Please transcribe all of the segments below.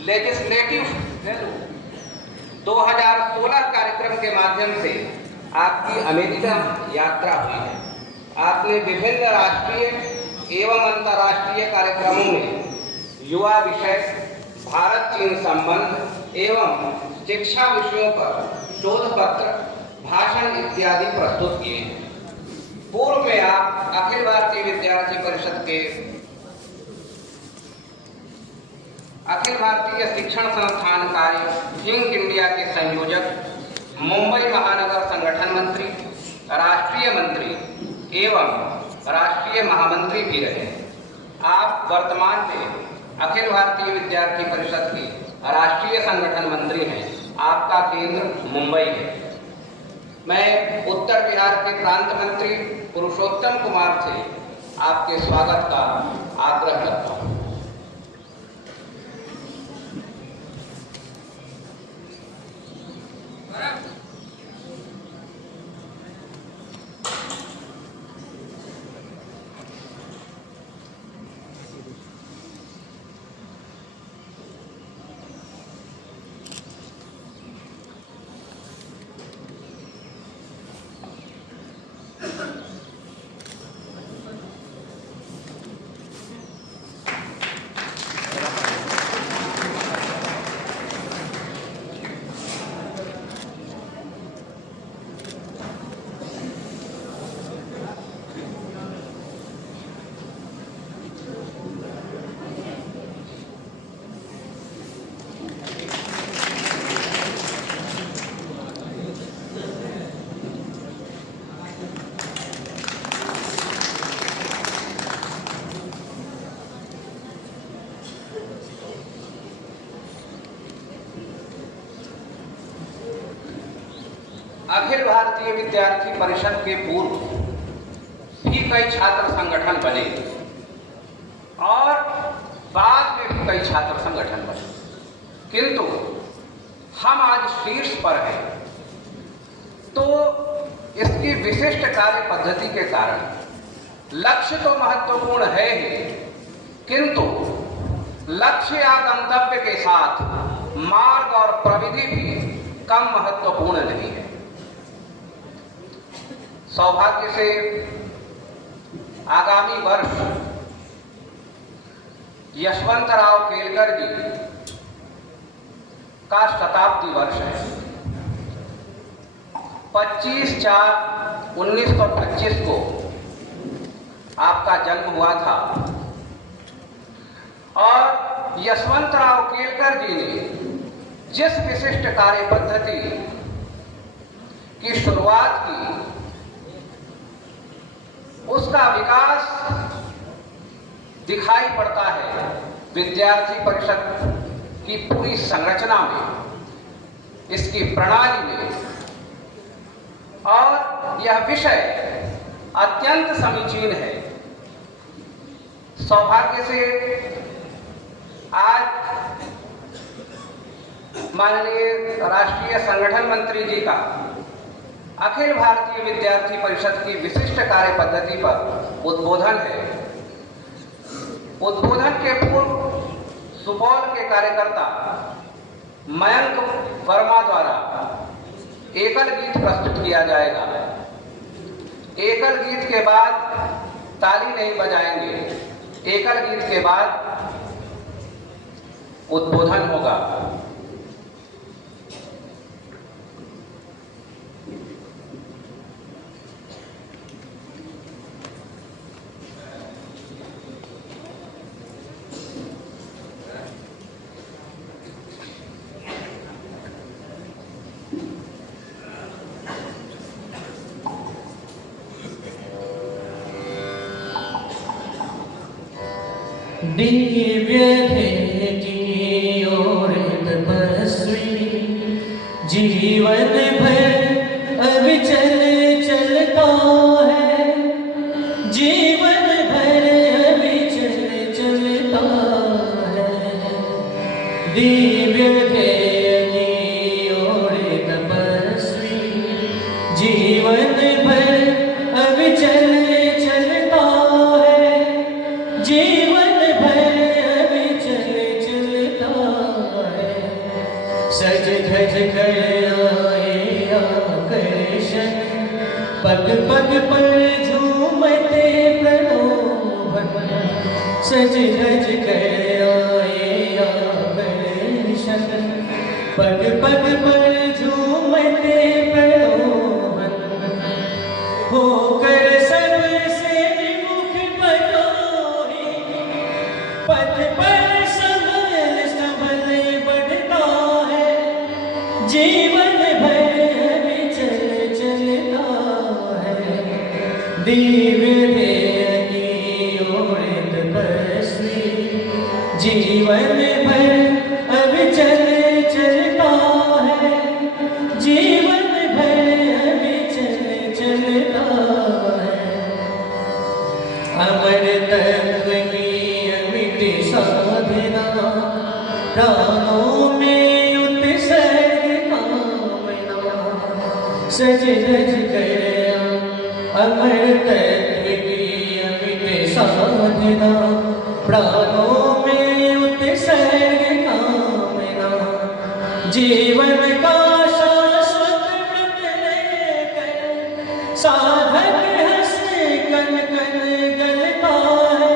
Legislative 2016 कार्यक्रम के माध्यम से आपकी अमेरिका यात्रा हुई है। आपने विभिन्न राष्ट्रीय एवं अंतर्राष्ट्रीय कार्यक्रमों में युवा विषय, भारत चीन संबंध एवं शिक्षा विषयों पर शोध पत्र, भाषण इत्यादि प्रस्तुत किए हैं। पूर्व में आप अखिल भारतीय विद्यार्थी परिषद के अखिल भारतीय शिक्षण संस्थान कार्य थिंक इंडिया के संयोजक, मुंबई महानगर संगठन मंत्री, राष्ट्रीय मंत्री एवं राष्ट्रीय महामंत्री भी रहे। आप वर्तमान में अखिल भारतीय विद्यार्थी परिषद के राष्ट्रीय संगठन मंत्री हैं। आपका केंद्र मुंबई है। मैं उत्तर बिहार के प्रांत मंत्री पुरुषोत्तम कुमार से आपके स्वागत का आग्रह करता हूँ। अखिल भारतीय विद्यार्थी परिषद के पूर्व भी कई छात्र संगठन बने और बाद में भी कई छात्र संगठन बने, किंतु हम आज शीर्ष पर हैं। तो इसकी विशिष्ट कार्य पद्धति के कारण लक्ष्य तो महत्वपूर्ण है ही, किंतु लक्ष्य या गंतव्य के साथ मार्ग और प्रविधि भी कम महत्वपूर्ण नहीं है। सौभाग्य से आगामी वर्ष यशवंतराव केलकर जी का शताब्दी वर्ष है। 25/4/1925 को आपका जन्म हुआ था और यशवंतराव केलकर जी ने जिस विशिष्ट कार्य पद्धति की शुरुआत की, उसका विकास दिखाई पड़ता है विद्यार्थी परिषद की पूरी संरचना में, इसकी प्रणाली में, और यह विषय अत्यंत समीचीन है। सौभाग्य से आज माननीय राष्ट्रीय संगठन मंत्री जी का अखिल भारतीय विद्यार्थी परिषद की विशिष्ट कार्य पद्धति पर उद्बोधन है। उद्बोधन के पूर्व सुपौल के कार्यकर्ता मयंक वर्मा द्वारा एकल गीत प्रस्तुत किया जाएगा। एकल गीत के बाद ताली नहीं बजाएंगे। एकल गीत के बाद उद्बोधन होगा। दिव्य थे जियोर तपस्वी, जीवन भर अविचल चलता है, जीवन भर अविचल चलता है। दिव्य थे जियोर तपस्वी, जीवन भर अविचल चलता है, जीवन भर अविचल चलता सज धज कर आए आकर्षण, पग पग पर झूमते प्रलोभन। सज धज कर आए आकर्षण, पग पग पर झूमते प्रलोभन। होकर सबसे विमुख बटोही, पथ पर संभल संभल बढ़ता है। जीवन भर विचल चलता है। दिव्य ध्येय की ओर तपस्वी, जीवन भर अविचल चलता है। जीवन भर अविचल चलता है। अमर तत्व की अमिट साधना, प्राणों में उत्सर्ग कामना। सज धज कर अमर तत्व की अमिट साधना, प्राणों में उत्सर्ग कामना। जीवन का शाश्वत व्रत लेकर साधक हंस कन कन गलता है।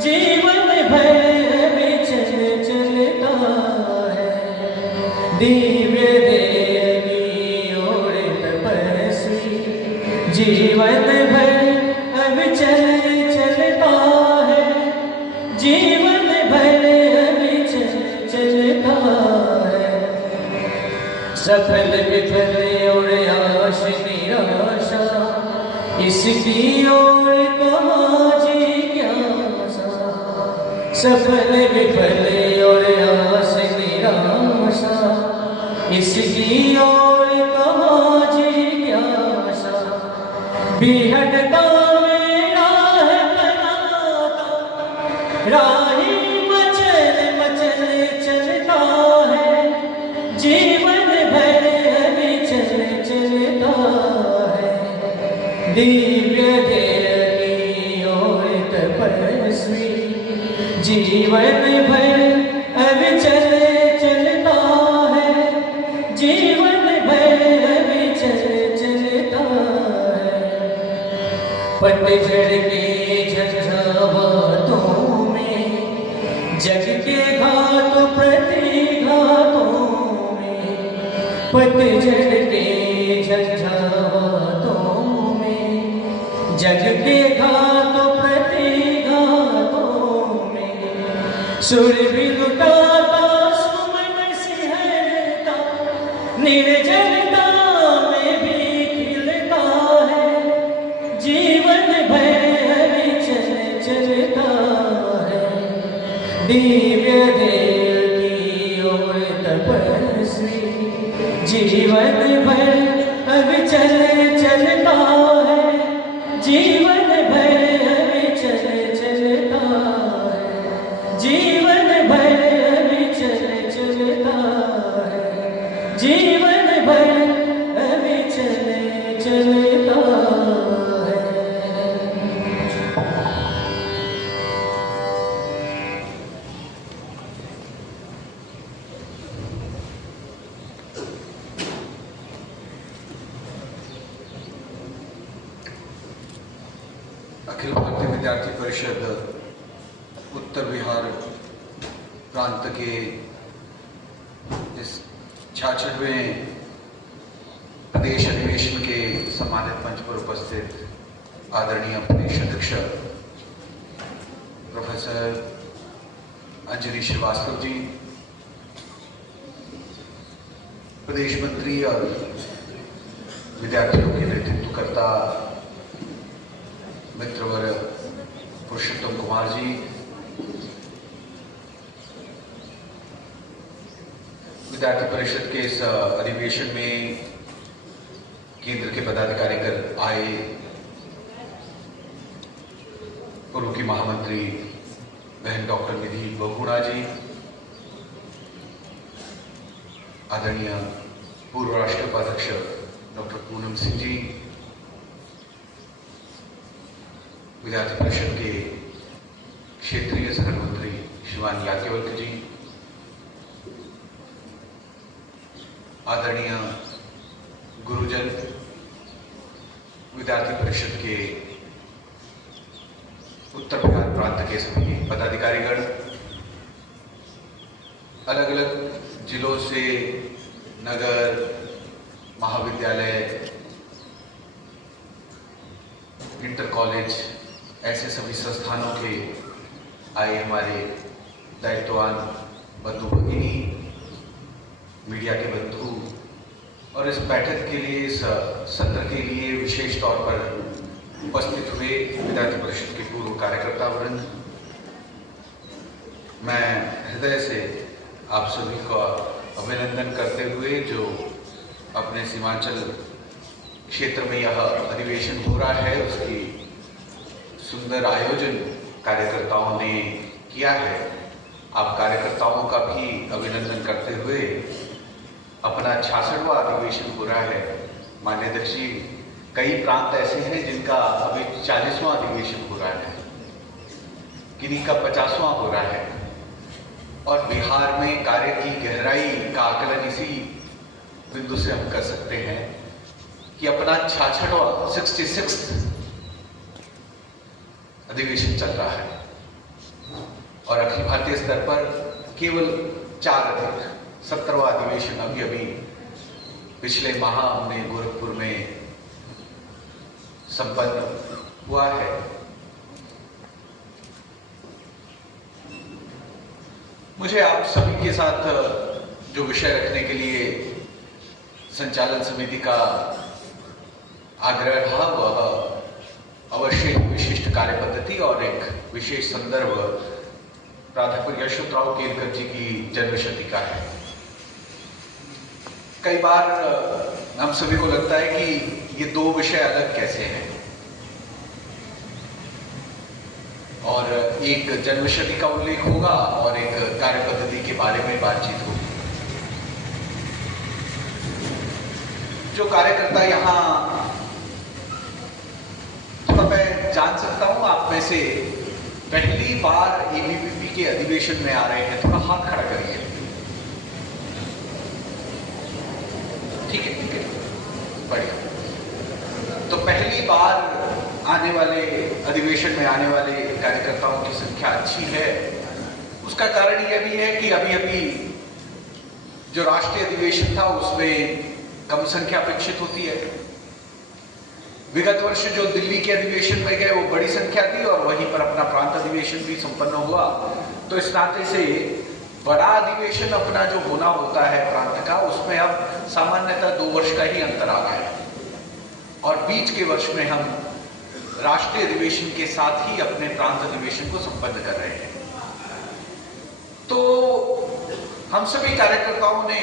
जीवन भर विचल चलता है। दिव्य ध्येय की ओर तपस्वी, जीवन भर अविचल चलता है। जीवन भर अविचल चलता है। सफल विफल और आश निराशा, इसकी ओर कहाँ जिज्ञासा। सफल विफल और आश निराशा, इसकी ओर कहाँ जिज्ञासा। बिहटता में राह बनाता, राही मचल मचल चलता है। जीवन भर अविचल चलता है। दिव्य ध्येय की ओर तपस्वी, जीवन भर अविचल चलता है। जीवन भर अविचल चलता है। पतझड़ के झंझावातों में, जग के घात प्रतिघातों में। पतझड़ के झंझावातों में, जग के घात प्रतिघातों में। सुर भी लुटाता सुमन सिहरता, निर्जनता में भी खिलता है। जीवन भर अविचल चलता है। दिव्य ध्येय की ओर तपस्वी, जीवन भर अविचल चलता है। जीवन भर अविचल चलता है। जीवन भर अविचल चलता है। जीवन भर अविचल चलता है। अखिल भारतीय विद्यार्थी परिषद उत्तर बिहार प्रांत के इस 66वें प्रदेश अधिवेशन के सम्मानित मंच पर उपस्थित आदरणीय प्रदेश अध्यक्ष प्रोफेसर अंजलि श्रीवास्तव जी, प्रदेश मंत्री और विद्यार्थियों के नेतृत्वकर्ता मित्रवर पुरुषोत्तम कुमार जी, विद्यार्थी परिषद के इस अधिवेशन में केंद्र के पदाधिकारी कर आए पूर्व की महामंत्री बहन डॉक्टर निधि बहुगुणा जी, आदरणीय पूर्व राष्ट्रीय उपाध्यक्ष डॉक्टर पूनम सिंह जी, विद्यार्थी परिषद के क्षेत्रीय सह मंत्री शिवानी याज्ञवल्क्य जी, आदरणीय गुरुजन, विद्यार्थी परिषद के उत्तर बिहार प्रांत के सभी पदाधिकारीगण, अलग अलग जिलों से नगर, महाविद्यालय, इंटर कॉलेज, ऐसे सभी संस्थानों के आए हमारे दायित्ववान बंधु भगिनी, मीडिया के बंधु और इस बैठक के लिए, इस सत्र के लिए विशेष तौर पर उपस्थित हुए विद्यार्थी परिषद के पूर्व कार्यकर्ता वृंद, मैं हृदय से आप सभी का अभिनंदन करते हुए जो अपने सीमांचल क्षेत्र में यह अधिवेशन हो रहा है उसकी सुंदर आयोजन कार्यकर्ताओं ने किया है, आप कार्यकर्ताओं का भी अभिनंदन करते हुए अपना 66वां अधिवेशन हो रहा है। माननीय अध्यक्ष जी, कई प्रांत ऐसे हैं जिनका अभी 40वां अधिवेशन हो रहा है, किन्हीं का 50वां हो रहा है, और बिहार में कार्य की गहराई का आकलन इसी बिंदु से हम कर सकते हैं कि अपना 66वां अधिवेशन चल रहा है और अखिल भारतीय स्तर पर केवल 4 अधिक 17वां अधिवेशन अभी पिछले माह हमने गोरखपुर में संपन्न हुआ है। मुझे आप सभी के साथ जो विषय रखने के लिए संचालन समिति का आग्रह रहा वह अवश्य विशिष्ट कार्य पद्धति और एक विशेष संदर्भ प्राध्यापक यशवंतराव केलकर जी की जन्मशती का है। कई बार हम सभी को लगता है कि ये दो विषय अलग कैसे हैं, और एक जन्मशती का उल्लेख होगा और एक कार्य पद्धति के बारे में बातचीत होगी। जो कार्यकर्ता यहाँ थोड़ा मैं जान सकता हूं आप में से पहली बार एबीवीपी के अधिवेशन में आ रहे हैं, थोड़ा हाथ खड़ा करिए। ठीक है, बढ़िया। तो पहली बार आने वाले अधिवेशन में आने वाले कार्यकर्ताओं की संख्या अच्छी है। उसका कारण यह भी है कि अभी जो राष्ट्रीय अधिवेशन था उसमें कम संख्या अपेक्षित होती है। विगत वर्ष जो दिल्ली के अधिवेशन में गए वो बड़ी संख्या थी और वहीं पर अपना प्रांत अधिवेशन भी संपन्न हुआ, तो इस नाते से बड़ा अधिवेशन अपना जो होना होता है प्रांत का, उसमें अब सामान्यतः 2 वर्ष का ही अंतर आ गया है और बीच के वर्ष में हम राष्ट्रीय अधिवेशन के साथ ही अपने प्रांत अधिवेशन को संपन्न कर रहे हैं। तो हम सभी कार्यकर्ताओं ने,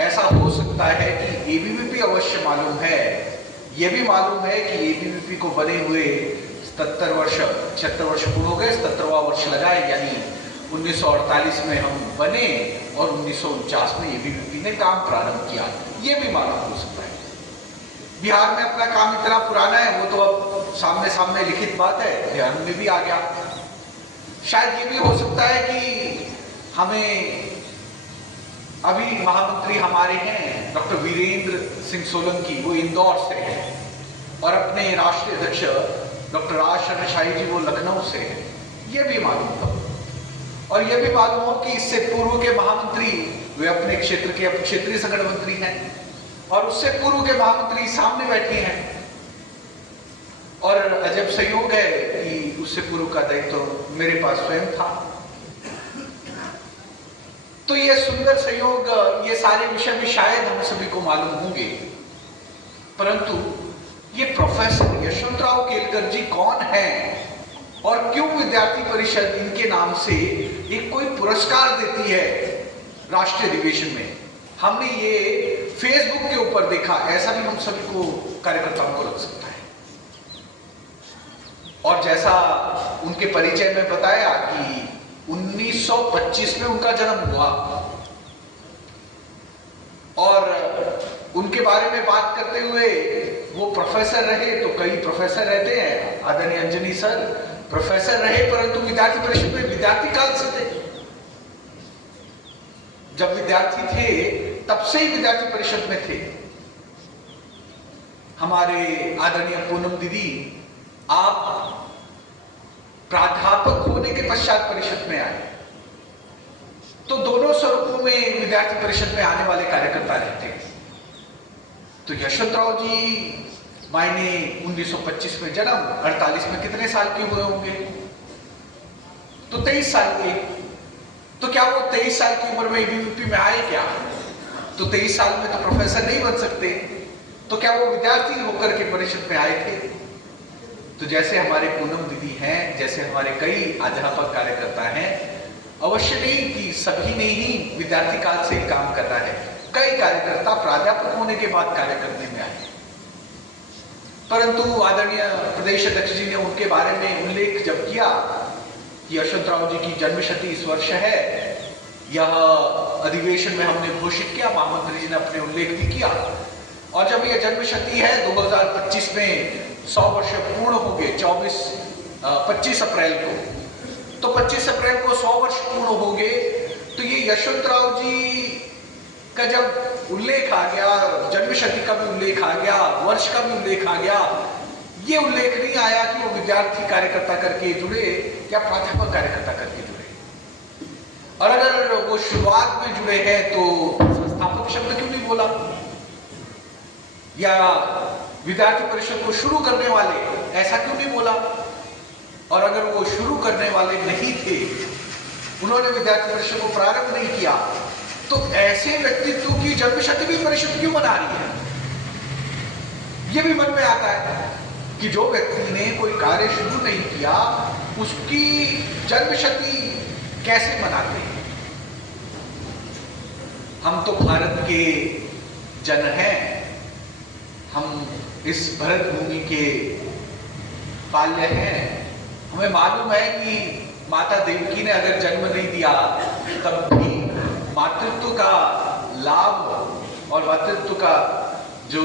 ऐसा हो सकता है कि एबीवीपी अवश्य मालूम है, यह भी मालूम है कि एबीवीपी को बने हुए 77 वर्ष पूर्ण हो गए, 77वां वर्ष लगा है, यानी 1948 में हम बने और 1949 में एबीवीपी ने काम प्रारंभ किया, ये भी मालूम हो सकता है। बिहार में अपना काम इतना पुराना है, वो तो अब सामने सामने लिखित बात है, ध्यान में भी आ गया। शायद ये भी हो सकता है कि हमें अभी महामंत्री हमारे हैं डॉक्टर वीरेंद्र सिंह सोलंकी, वो इंदौर से हैं, और अपने राष्ट्रीय अध्यक्ष डॉक्टर राज शरण शाही जी वो लखनऊ से हैं, ये भी मालूम हो। और यह भी मालूम हो कि इससे पूर्व के महामंत्री वे अपने क्षेत्र के क्षेत्रीय संगठन मंत्री हैं, और उससे पूर्व के महामंत्री सामने बैठे हैं। और अजब संयोग है कि उससे पूर्व का दायित्व तो मेरे पास स्वयं था। तो ये सुंदर संयोग, ये सारे विषय भी शायद हम सभी को मालूम होंगे, परंतु ये प्रोफेसर यशवंतराव केलकर जी कौन हैं और क्यों विद्यार्थी परिषद इनके नाम से एक कोई पुरस्कार देती है राष्ट्रीय अधिवेशन में, हमने ये फेसबुक के ऊपर देखा। ऐसा भी हम सभी को कार्यकर्ताओं को लग सकता है। और जैसा उनके परिचय में बताया कि 1925 में उनका जन्म हुआ, और उनके बारे में बात करते हुए वो प्रोफेसर रहे, तो कई प्रोफेसर रहते हैं, आदरणीय अंजनी सर प्रोफेसर रहे, परंतु विद्यार्थी परिषद में विद्यार्थी काल से थे। जब विद्यार्थी थे तब से ही विद्यार्थी परिषद में थे। हमारे आदरणीय पूनम दीदी, आप प्राध्यापक होने के पश्चात परिषद में आए, तो दोनों स्वरूपों में विद्यार्थी परिषद में आने वाले कार्यकर्ता रहते हैं। तो यशवंतराव जी मायने 1925 में जन्म, 48 में कितने साल के हुए होंगे? तो 23 साल के। तो क्या वो 23 साल की उम्र में एबीवीपी में आए क्या? तो 23 साल में तो प्रोफेसर नहीं बन सकते, तो क्या वो विद्यार्थी होकर के परिषद में आए थे? तो जैसे हमारे पूनम दीदी हैं, जैसे हमारे कई अध्यापक कार्यकर्ता हैं, अवश्य नहीं कि सभी ने ही विद्यार्थी काल से ही काम करना है। कई कार्यकर्ता प्राध्यापक होने के बाद कार्य करने में आए, परंतु आदरणीय प्रदेश अध्यक्ष जी ने उनके बारे में उल्लेख जब किया कि यशवंतराव जी की जन्मशती इस वर्ष है, यह अधिवेशन में हमने घोषित किया, महामंत्री जी ने अपने उल्लेख भी किया, और जब यह जन्मशती है 2025 में 100 वर्ष पूर्ण हो गए, 25 अप्रैल को, तो 25 अप्रैल को 100 वर्ष पूर्ण हो गए। तो ये यशवंतराव जी का जब उल्लेख आ गया, जन्मशती का भी उल्लेख आ गया, वर्ष का भी उल्लेख आ गया, ये उल्लेख नहीं आया कि वो विद्यार्थी कार्यकर्ता करके जुड़े या प्राध्यापक कार्यकर्ता करके जुड़े। और अगर वो शुरुआत में जुड़े हैं तो संस्थापक शब्द क्यों नहीं बोला, या विद्यार्थी परिषद को शुरू करने वाले ऐसा क्यों नहीं बोला? और अगर वो शुरू करने वाले नहीं थे, उन्होंने विद्यार्थी परिषद को प्रारंभ नहीं किया, तो ऐसे व्यक्तित्व की जन्मशती भी परिषद क्यों मना रही है? यह भी मन में आता है कि जो व्यक्ति ने कोई कार्य शुरू नहीं किया, उसकी जन्मशती कैसे मनाते हैं? हम तो भारत के जन हैं, हम इस भरत भूमि के पाल्य हैं। हमें मालूम है कि माता देवकी ने अगर जन्म नहीं दिया, तब भी मातृत्व का लाभ और मातृत्व का जो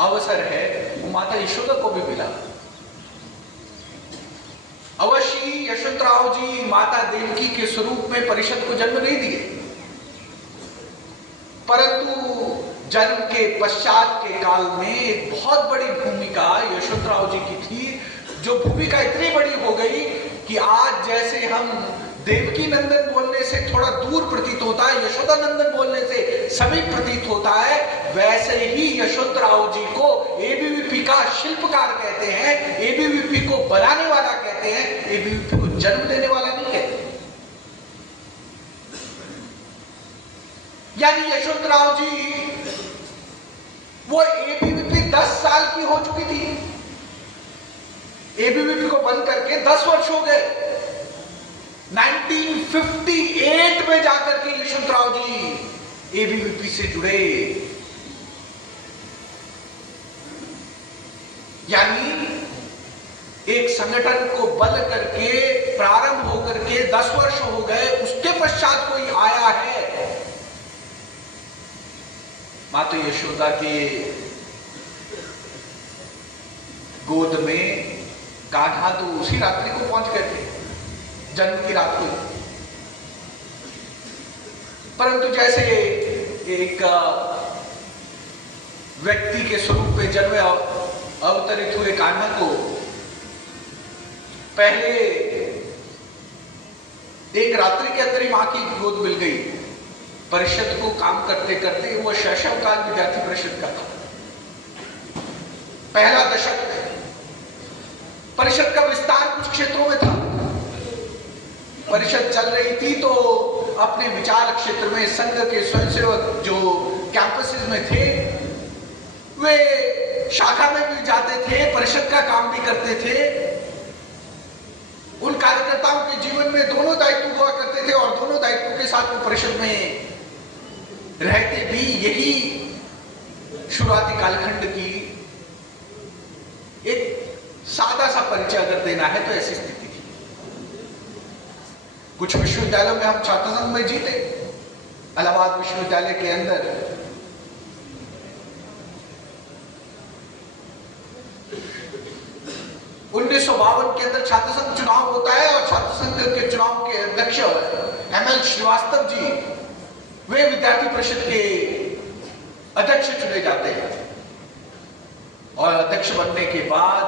अवसर है वो माता यशोदा को भी मिला। अवश्य यशवंतराव जी माता देवकी के स्वरूप में परिषद को जन्म नहीं दिए, परंतु जन्म के पश्चात के काल में एक बहुत बड़ी भूमिका यशवंतराव जी की थी, जो भूमिका इतनी बड़ी हो गई कि आज जैसे हम देवकी नंदन बोलने से थोड़ा दूर प्रतीत होता है, यशोदा नंदन बोलने से समीप प्रतीत होता है, वैसे ही यशवंतराव जी को एबीवीपी का शिल्पकार कहते हैं, एबीवीपी को बनाने वाला कहते हैं, एबीवीपी को जन्म देने वाला नहीं कहते। यानी यशवंतराव जी वो एबीवीपी 10 साल की हो चुकी थी, एबीवीपी को बंद करके 10 वर्ष हो गए। 1958 में जाकर के यशवंतराव जी एबीवीपी से जुड़े, यानी एक संगठन को बल करके प्रारंभ होकर के 10 वर्ष हो गए, उसके पश्चात कोई आया है। माता यशोदा के गोद में कान्हा तो उसी रात्रि को पहुंच गए थे, जन्म की रात को। परंतु जैसे एक व्यक्ति के स्वरूप में जन्म अवतरित हुए कान्हा को पहले एक रात्रि के अंदर ही मां की गोद मिल गई। परिषद को काम करते करते वो शैशव काल विद्यार्थी परिषद का था, पहला दशक। परिषद का विस्तार कुछ क्षेत्रों में था, परिषद चल रही थी तो अपने विचार क्षेत्र में संघ के स्वयंसेवक जो कैंपसेस में थे, वे शाखा में भी जाते थे, परिषद का काम भी करते थे। उन कार्यकर्ताओं के जीवन में दोनों दायित्व हुआ करते थे और दोनों दायित्वों के साथ वो परिषद में रहते भी। यही शुरुआती कालखंड की एक सादा सा परिचय अगर देना है तो ऐसी स्थिति थी। कुछ विश्वविद्यालयों में हम छात्र संघ में जीते। इलाहाबाद विश्वविद्यालय के अंदर उन्नीस के अंदर छात्र संघ चुनाव होता है और छात्र संघ के चुनाव के अध्यक्ष ML श्रीवास्तव जी वे विद्यार्थी परिषद के अध्यक्ष चुने जाते हैं और अध्यक्ष बनने के बाद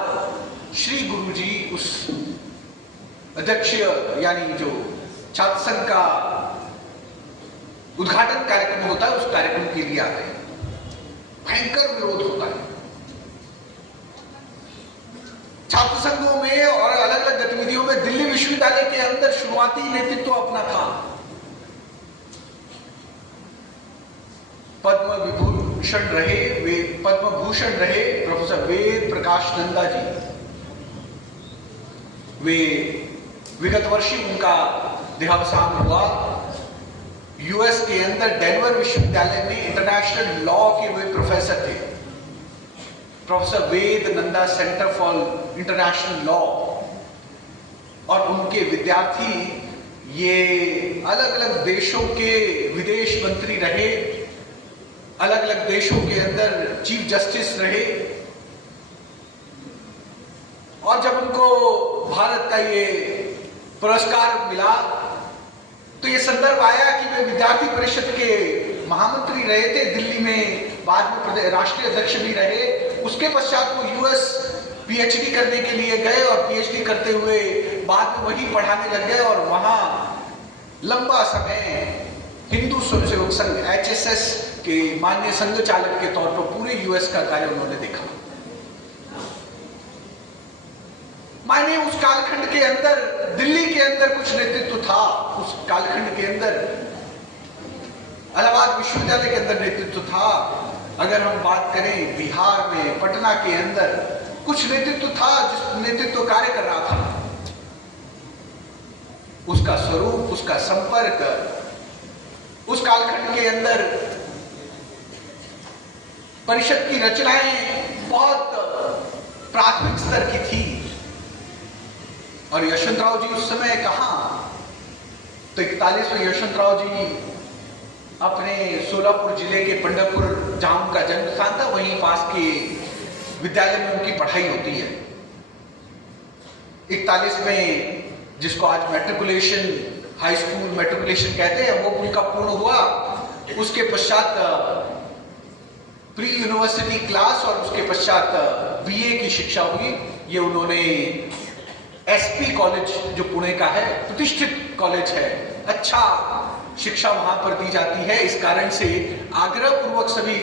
श्री गुरुजी उस अध्यक्ष यानी जो छात्र संघ का उद्घाटन कार्यक्रम होता है उस कार्यक्रम के लिए आते हैं। भयंकर विरोध होता है छात्र संघों में और अलग अलग गतिविधियों में। दिल्ली विश्वविद्यालय के अंदर शुरुआती नेतृत्व अपना था। पद्म विभूषण रहे, पद्म भूषण रहे प्रोफेसर वेद प्रकाश नंदा जी। वे विगत वर्ष ही उनका देहावसान हुआ। यूएस के अंदर डेनवर विश्वविद्यालय में इंटरनेशनल लॉ के वे प्रोफेसर थे। Professor Ved Nanda centre for international law. और उनके विद्यार्थी ये अलग अलग देशों के विदेश मंत्री रहे, अलग अलग देशों के अंदर चीफ जस्टिस रहे। और जब उनको भारत का ये पुरस्कार मिला तो ये संदर्भ आया कि वे विद्यार्थी परिषद के महामंत्री रहे थे दिल्ली में, बाद में राष्ट्रीय अध्यक्ष भी रहे। उसके पश्चात वो यूएस पीएचडी करने के लिए गए और पीएचडी करते हुए बाद में वहीं पढ़ाने लग गए और वहां लंबा समय हिंदू स्वयंसेवक संघ एचएसएस के माननीय संघ चालक के तौर पर पूरे यूएस का कार्य उन्होंने देखा। माने उस कालखंड के अंदर दिल्ली के अंदर कुछ नेतृत्व था, उस कालखंड के अंदर इलाहाबाद विश्वविद्यालय के अंदर नेतृत्व था। अगर हम बात करें बिहार में पटना के अंदर कुछ नेतृत्व था, जिस नेतृत्व कार्य कर रहा था। उसका स्वरूप, उसका संपर्क उस कालखंड के अंदर परिषद की रचनाएं बहुत प्राथमिक स्तर की थी। और यशवंतराव जी उस समय कहां, तो 41 में यशवंतराव जी अपने सोलापुर जिले के पंढरपुर जहां उनका जन्म स्थान था वहीं पास के विद्यालय में उनकी पढ़ाई होती है। 41 में जिसको आज मैट्रिकुलेशन हाई स्कूल मैट्रिकुलेशन कहते हैं वो उनका पूर्ण हुआ। उसके पश्चात प्री यूनिवर्सिटी क्लास और उसके पश्चात बीए की शिक्षा हुई। ये उन्होंने एसपी कॉलेज जो पुणे का है, प्रतिष्ठित कॉलेज है, अच्छा शिक्षा वहां पर दी जाती है। इस कारण से आग्रह पूर्वक सभी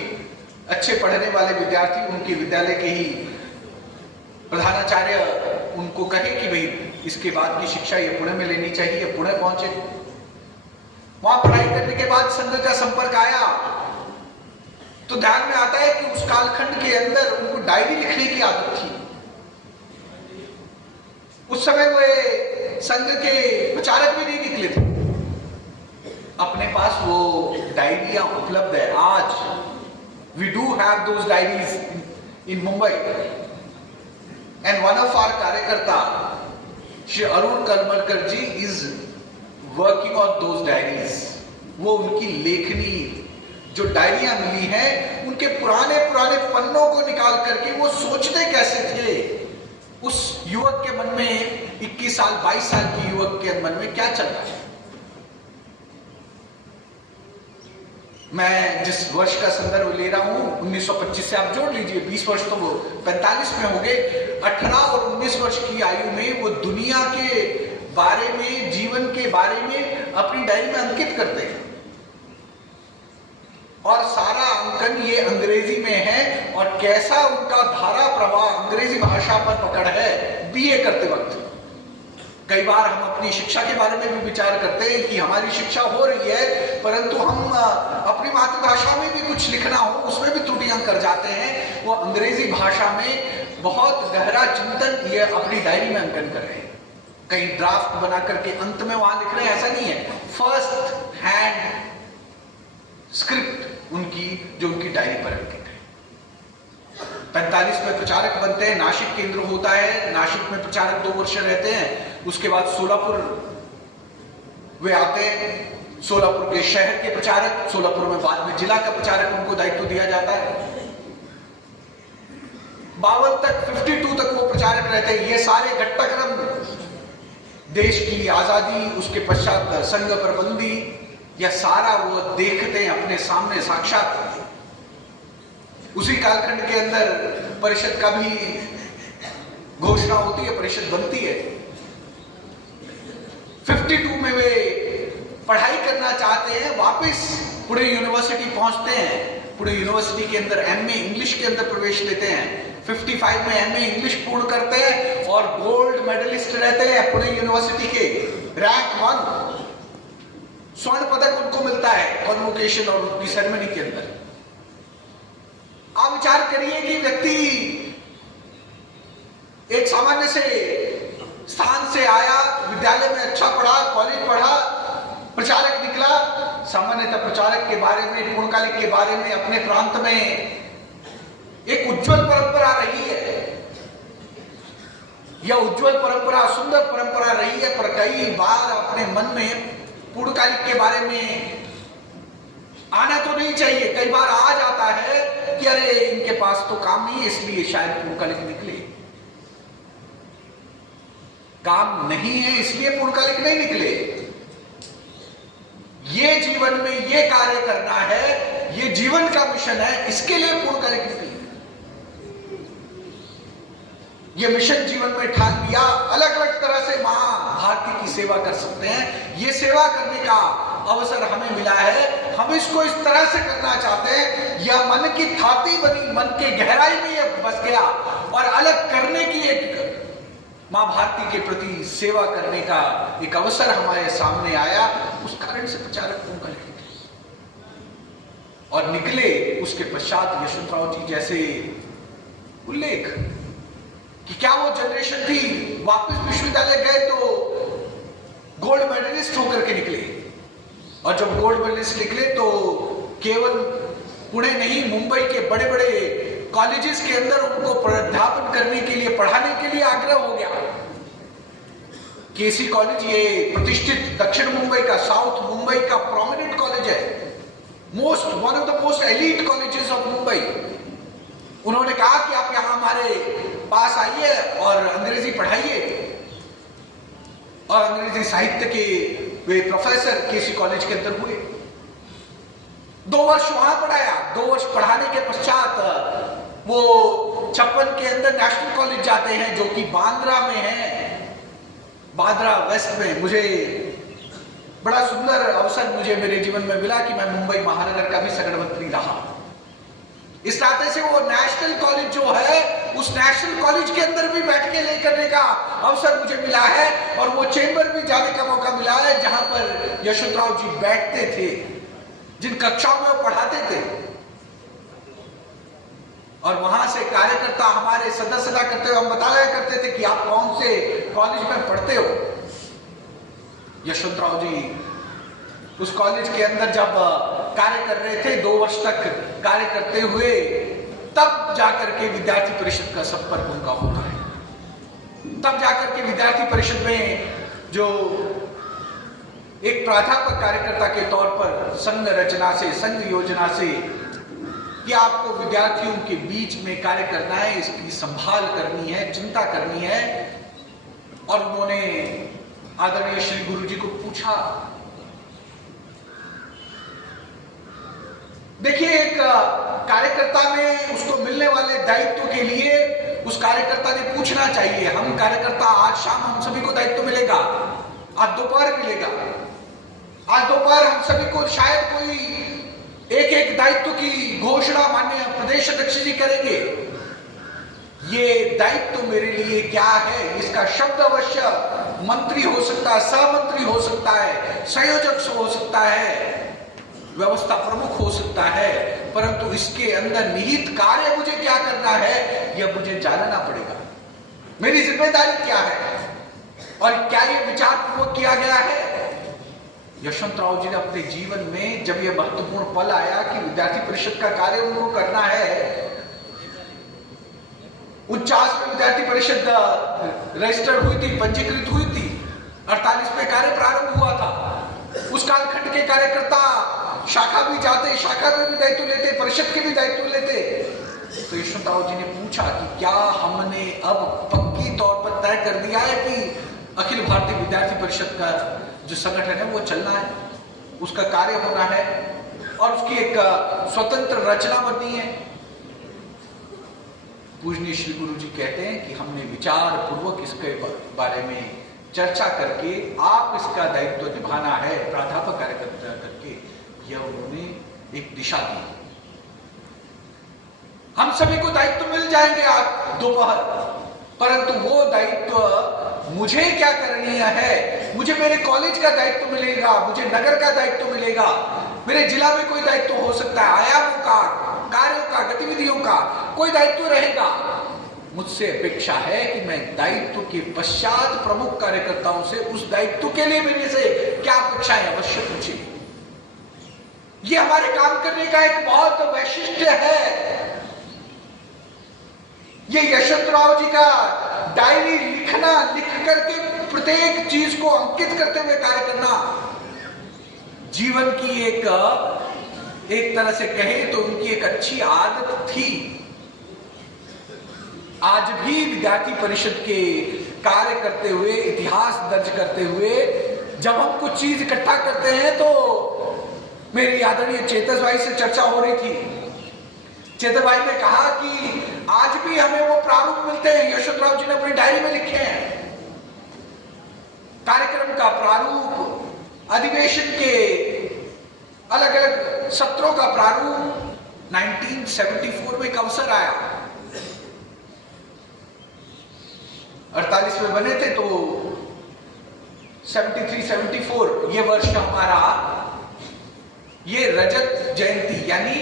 अच्छे पढ़ने वाले विद्यार्थी उनके विद्यालय के ही प्रधानाचार्य उनको कहे कि भाई इसके बाद की शिक्षा ये पुणे में लेनी चाहिए। पुणे पहुंचे, वहां पढ़ाई करने के बाद संघ का संपर्क आया तो ध्यान में आता है कि उस कालखंड के अंदर उनको डायरी लिखने की आदत थी। उस समय वे संघ के प्रचारक भी नहीं निकले थे। अपने पास वो डायरियां उपलब्ध है आज। We do have those diaries in Mumbai and one of our कार्यकर्ता Shri Arun Kalamalkar ji is working on those diaries. वो उनकी लेखनी जो डायरियां मिली हैं उनके पुराने पन्नों को निकाल करके वो सोचते कैसे थे, उस युवक के मन में 21 साल 22 साल के युवक के मन में क्या चल रहा है। मैं जिस वर्ष का संदर्भ ले रहा हूं 1925 से आप जोड़ लीजिए 20 वर्ष तो वो 45 में हो गए। 18 और 19 वर्ष की आयु में वो दुनिया के बारे में, जीवन के बारे में अपनी डायरी में अंकित करते हैं और सारा अंकन ये अंग्रेजी में है। और कैसा उनका धारा प्रवाह अंग्रेजी भाषा पर पकड़ है बीए करते वक्त। कई बार हम अपनी शिक्षा के बारे में भी विचार करते हैं कि हमारी शिक्षा हो रही है परंतु हम अपनी मातृभाषा में भी कुछ लिखना हो उसमें भी त्रुटियां कर जाते हैं। वो अंग्रेजी भाषा में बहुत गहरा चिंतन ये अपनी डायरी में अंकन कर रहे हैं। कई ड्राफ्ट बना करके अंत में वहां लिख रहे हैं, ऐसा नहीं है। फर्स्ट हैंड स्क्रिप्ट उनकी जो उनकी डायरी पर अंकित है। 45 में प्रचारक बनते हैं, नासिक केंद्र होता है, नासिक में प्रचारक 2 वर्ष रहते हैं। उसके बाद सोलापुर वे आते हैं, सोलापुर के शहर के प्रचारक, सोलापुर में बाद में जिला का प्रचारक उनको दायित्व दिया जाता है। 52 तक 52 तक वो प्रचारक रहते हैं। ये सारे घटनाक्रम देश की आजादी, उसके पश्चात संघ पर बंदी, या सारा वो देखते हैं अपने सामने साक्षात। उसी कालखंड के अंदर परिषद का भी घोषणा होती है, परिषद बनती है। 52 में वे पढ़ाई करना चाहते हैं, वापस पुणे यूनिवर्सिटी पहुंचते हैं। पुणे यूनिवर्सिटी के अंदर एमए इंग्लिश के अंदर प्रवेश लेते हैं। 55 में एमए इंग्लिश पूर्ण करते हैं और गोल्ड मेडलिस्ट रहते हैं पुणे यूनिवर्सिटी के, रैंक 1। स्वर्ण पदक उनको मिलता है कॉन्वोकेशन और उनकी सेरेमनी के अंदर। आप विचार करिए कि व्यक्ति एक सामान्य से स्थान से आया, विद्यालय में अच्छा पढ़ा, कॉलेज पढ़ा, प्रचारक निकला। सामान्यतः प्रचारक के बारे में, पूर्णकालिक के बारे में अपने प्रांत में एक उज्जवल परंपरा रही है। यह उज्जवल परंपरा, सुंदर परंपरा रही है, पर कई बार अपने मन में पूर्णकालिक के बारे में आना तो नहीं चाहिए, कई बार आ जाता है कि अरे इनके पास तो काम नहीं है, इसलिए शायद पूर्णकालिक निकले। काम नहीं है इसलिए पूर्णकालिक नहीं निकले। ये जीवन में ये कार्य करना है, ये जीवन का मिशन है, इसके लिए पूर्णकालिक निकले। ये मिशन जीवन में ठान लिया, अलग अलग तरह से मां भारती की सेवा कर सकते हैं। ये सेवा करने का अवसर हमें मिला है, हम इसको इस तरह से करना चाहते हैं। यह मन की थाती बनी, मन के गहराई में यह बस गया और अलग करने की एक मां भारती के प्रति सेवा करने का एक अवसर हमारे सामने आया। उस कारण से प्रचारक पूर्णकालिक निकले और निकले। उसके पश्चात यशवंतराव जी जैसे उल्लेख कि क्या वो जनरेशन थी, वापस विश्वविद्यालय गए तो गोल्ड मेडलिस्ट होकर के निकले। और जब गोल्ड मेडलिस्ट निकले तो केवल पुणे नहीं, मुंबई के बड़े बड़े कॉलेजेस के अंदर उनको प्राध्यापन करने के लिए, पढ़ाने के लिए आग्रह हो गया। केसी कॉलेज ये प्रतिष्ठित दक्षिण मुंबई का, साउथ मुंबई का प्रोमिनेंट कॉलेज है, one of the most elite colleges of Mumbai. उन्होंने कहा कि आप यहां हमारे पास आइए और अंग्रेजी पढ़ाइए। और अंग्रेजी साहित्य के वे प्रोफेसर केसी कॉलेज के अंदर हुए। 2 वर्ष वहां पढ़ाया। 2 वर्ष पढ़ाने के पश्चात वो 56 के अंदर नेशनल कॉलेज जाते हैं, जो कि बांद्रा में है, बांद्रा वेस्ट में। मुझे बड़ा सुंदर अवसर मुझे मेरे जीवन में मिला कि मैं मुंबई महानगर का भी संगठन रहा। इस नाते से वो नेशनल कॉलेज जो है, उस नेशनल कॉलेज के अंदर भी बैठ के ले करने का अवसर मुझे मिला है। और वो चेंबर भी जाने का मौका मिला है जहां पर यशवंतराव जी बैठते थे, जिन कक्षाओं में वो पढ़ाते थे। और वहां से कार्यकर्ता हमारे सदस्यता करते हुए हम बताया करते थे कि आप कौन से कॉलेज में पढ़ते हो। यशवंतराव जी उस कॉलेज के अंदर जब कार्य कर रहे थे, 2 वर्ष तक कार्य करते हुए, तब जाकर के विद्यार्थी परिषद का संपर्क उनका होता है। तब जाकर के विद्यार्थी परिषद में जो एक प्राध्यापक कार्यकर्ता के तौर पर संघ रचना से, संघ योजना से कि आपको विद्यार्थियों के बीच में कार्य करना है, इसकी संभाल करनी है, चिंता करनी है। और उन्होंने आदरणीय श्री गुरु जी को पूछा। देखिए, एक कार्यकर्ता में उसको मिलने वाले दायित्व के लिए उस कार्यकर्ता ने पूछना चाहिए। हम कार्यकर्ता, आज शाम हम सभी को दायित्व मिलेगा, आज दोपहर मिलेगा। आज दोपहर हम सभी को शायद कोई एक दायित्व की घोषणा माननीय प्रदेश अध्यक्ष जी करेंगे। ये दायित्व मेरे लिए क्या है, इसका शब्द अवश्य मंत्री हो सकता है, सहमंत्री हो सकता है, संयोजक हो सकता है, व्यवस्था प्रमुख हो सकता है, परंतु इसके अंदर निहित कार्य मुझे क्या करना है, यह मुझे जानना पड़ेगा। मेरी जिम्मेदारी क्या है और क्या यह विचार पूर्वक किया गया है। यशवंतराव जी ने अपने जीवन में जब यह महत्वपूर्ण पल आया कि विद्यार्थी परिषद का कार्य उनको करना है, 49 में विद्यार्थी परिषद रजिस्टर्ड हुई थी, पंजीकृत हुई थी, 48 में कार्य प्रारंभ हुआ था। उस कालखंड के कार्यकर्ता शाखा भी जाते, शाखा में भी दायित्व लेते, परिषद के भी दायित्व लेते। तो यशवंतराव जी ने पूछा कि क्या हमने अब पक्की तौर पर तय कर दिया है कि अखिल भारतीय विद्यार्थी परिषद का जो संगठन है वो चलना है। उसका कार्य होना है और उसकी एक स्वतंत्र रचना बननी है। पूजनीय श्री गुरु जी कहते हैं कि हमने विचार पूर्वक इसके बारे में चर्चा करके आप इसका दायित्व निभाना है प्राध्यापक कार्यकर्ता करके, यह उन्होंने एक दिशा दी। हम सभी को दायित्व मिल जाएंगे आज दोपहर, परंतु वो दायित्व मुझे क्या करनीय है। मुझे मेरे कॉलेज का दायित्व मिलेगा, मुझे नगर का दायित्व मिलेगा, मेरे जिला में कोई दायित्व हो सकता है, आयामों का, कार्यों का, गतिविधियों का कोई दायित्व रहेगा। मुझसे अपेक्षा है कि मैं दायित्व के पश्चात प्रमुख कार्यकर्ताओं से उस दायित्व के लिए मेरे से क्या अपेक्षाएं अवश्य पूछे। ये हमारे काम करने का एक बहुत वैशिष्ट है। ये यशवंतराव जी का डायरी लिखना, लिख करके प्रत्येक चीज को अंकित करते हुए कार्य करना जीवन की एक तरह से कहे तो उनकी एक अच्छी आदत थी। आज भी विद्यार्थी परिषद के कार्य करते हुए, इतिहास दर्ज करते हुए जब हम कुछ चीज इकट्ठा करते हैं तो मेरी आदरणीय चेतस भाई से चर्चा हो रही थी। चेतन भाई ने कहा कि आज भी हमें वो प्रारूप मिलते हैं, यशवंतराव जी ने अपनी डायरी में लिखे हैं, कार्यक्रम का प्रारूप, अधिवेशन के अलग अलग सत्रों का प्रारूप। 1974 में एक अवसर आया, 48 में बने थे तो 73-74 ये वर्ष हमारा ये रजत जयंती यानी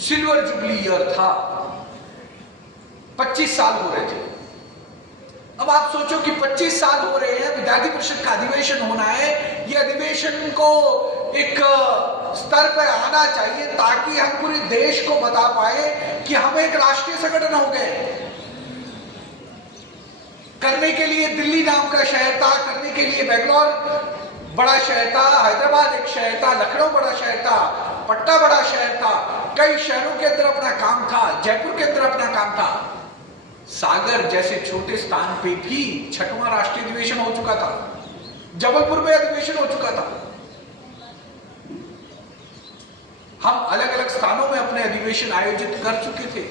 सिल्वर जुबली ईयर था। 25 साल हो रहे थे। अब आप सोचो कि 25 साल हो रहे हैं, विद्यार्थी परिषद का अधिवेशन होना है। ये अधिवेशन को एक स्तर पर आना चाहिए ताकि हम पूरे देश को बता पाए कि हम एक राष्ट्रीय संगठन हो गए। करने के लिए दिल्ली नाम का शहर था, करने के लिए बेंगलोर बड़ा शहर था, हैदराबाद एक शहर था, लखनऊ बड़ा शहर था, पटना बड़ा शहर था, कई शहरों के अंदर अपना काम था, जयपुर के अंदर अपना काम था। सागर जैसे छोटे स्थान पे भी 6वां राष्ट्रीय अधिवेशन हो चुका था, जबलपुर में अधिवेशन हो चुका था। हम अलग अलग स्थानों में अपने अधिवेशन आयोजित कर चुके थे,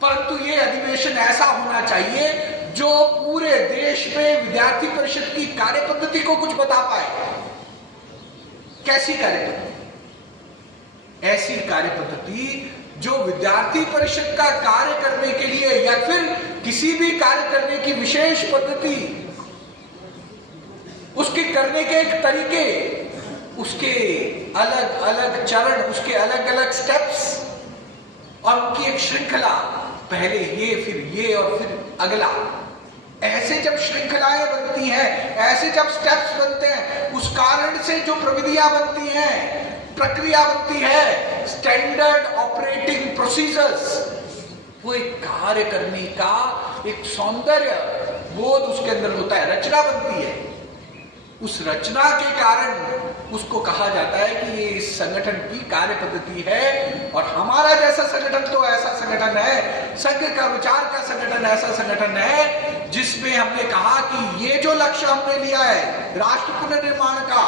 परंतु ये अधिवेशन ऐसा होना चाहिए जो पूरे देश में विद्यार्थी परिषद की कार्य पद्धति को कुछ बता पाए। कैसी कार्य पद्धति? ऐसी कार्य पद्धति जो विद्यार्थी परिषद का कार्य करने के लिए या फिर किसी भी कार्य करने की विशेष पद्धति, उसके करने के एक तरीके, उसके अलग अलग चरण, उसके अलग अलग स्टेप्स और उनकी एक श्रृंखला, पहले ये फिर ये और फिर अगला, ऐसे जब श्रृंखलाएं बनती हैं, ऐसे जब स्टेप्स बनते हैं, उस कारण से जो प्रविधियां बनती हैं, प्रक्रिया बनती है, स्टैंडर्ड ऑपरेटिंग प्रोसीजर्स, वो एक कार्य करने का एक सौंदर्य बोध उसके अंदर होता है, रचना बनती है। उस रचना के कारण उसको कहा जाता है कि ये इस संगठन की कार्य पद्धति है। और हमारा जैसा संगठन तो ऐसा संगठन है, संघ का विचार का संगठन ऐसा संगठन है जिसमें हमने कहा कि ये जो लक्ष्य हमने लिया है राष्ट्र पुनर्निर्माण का,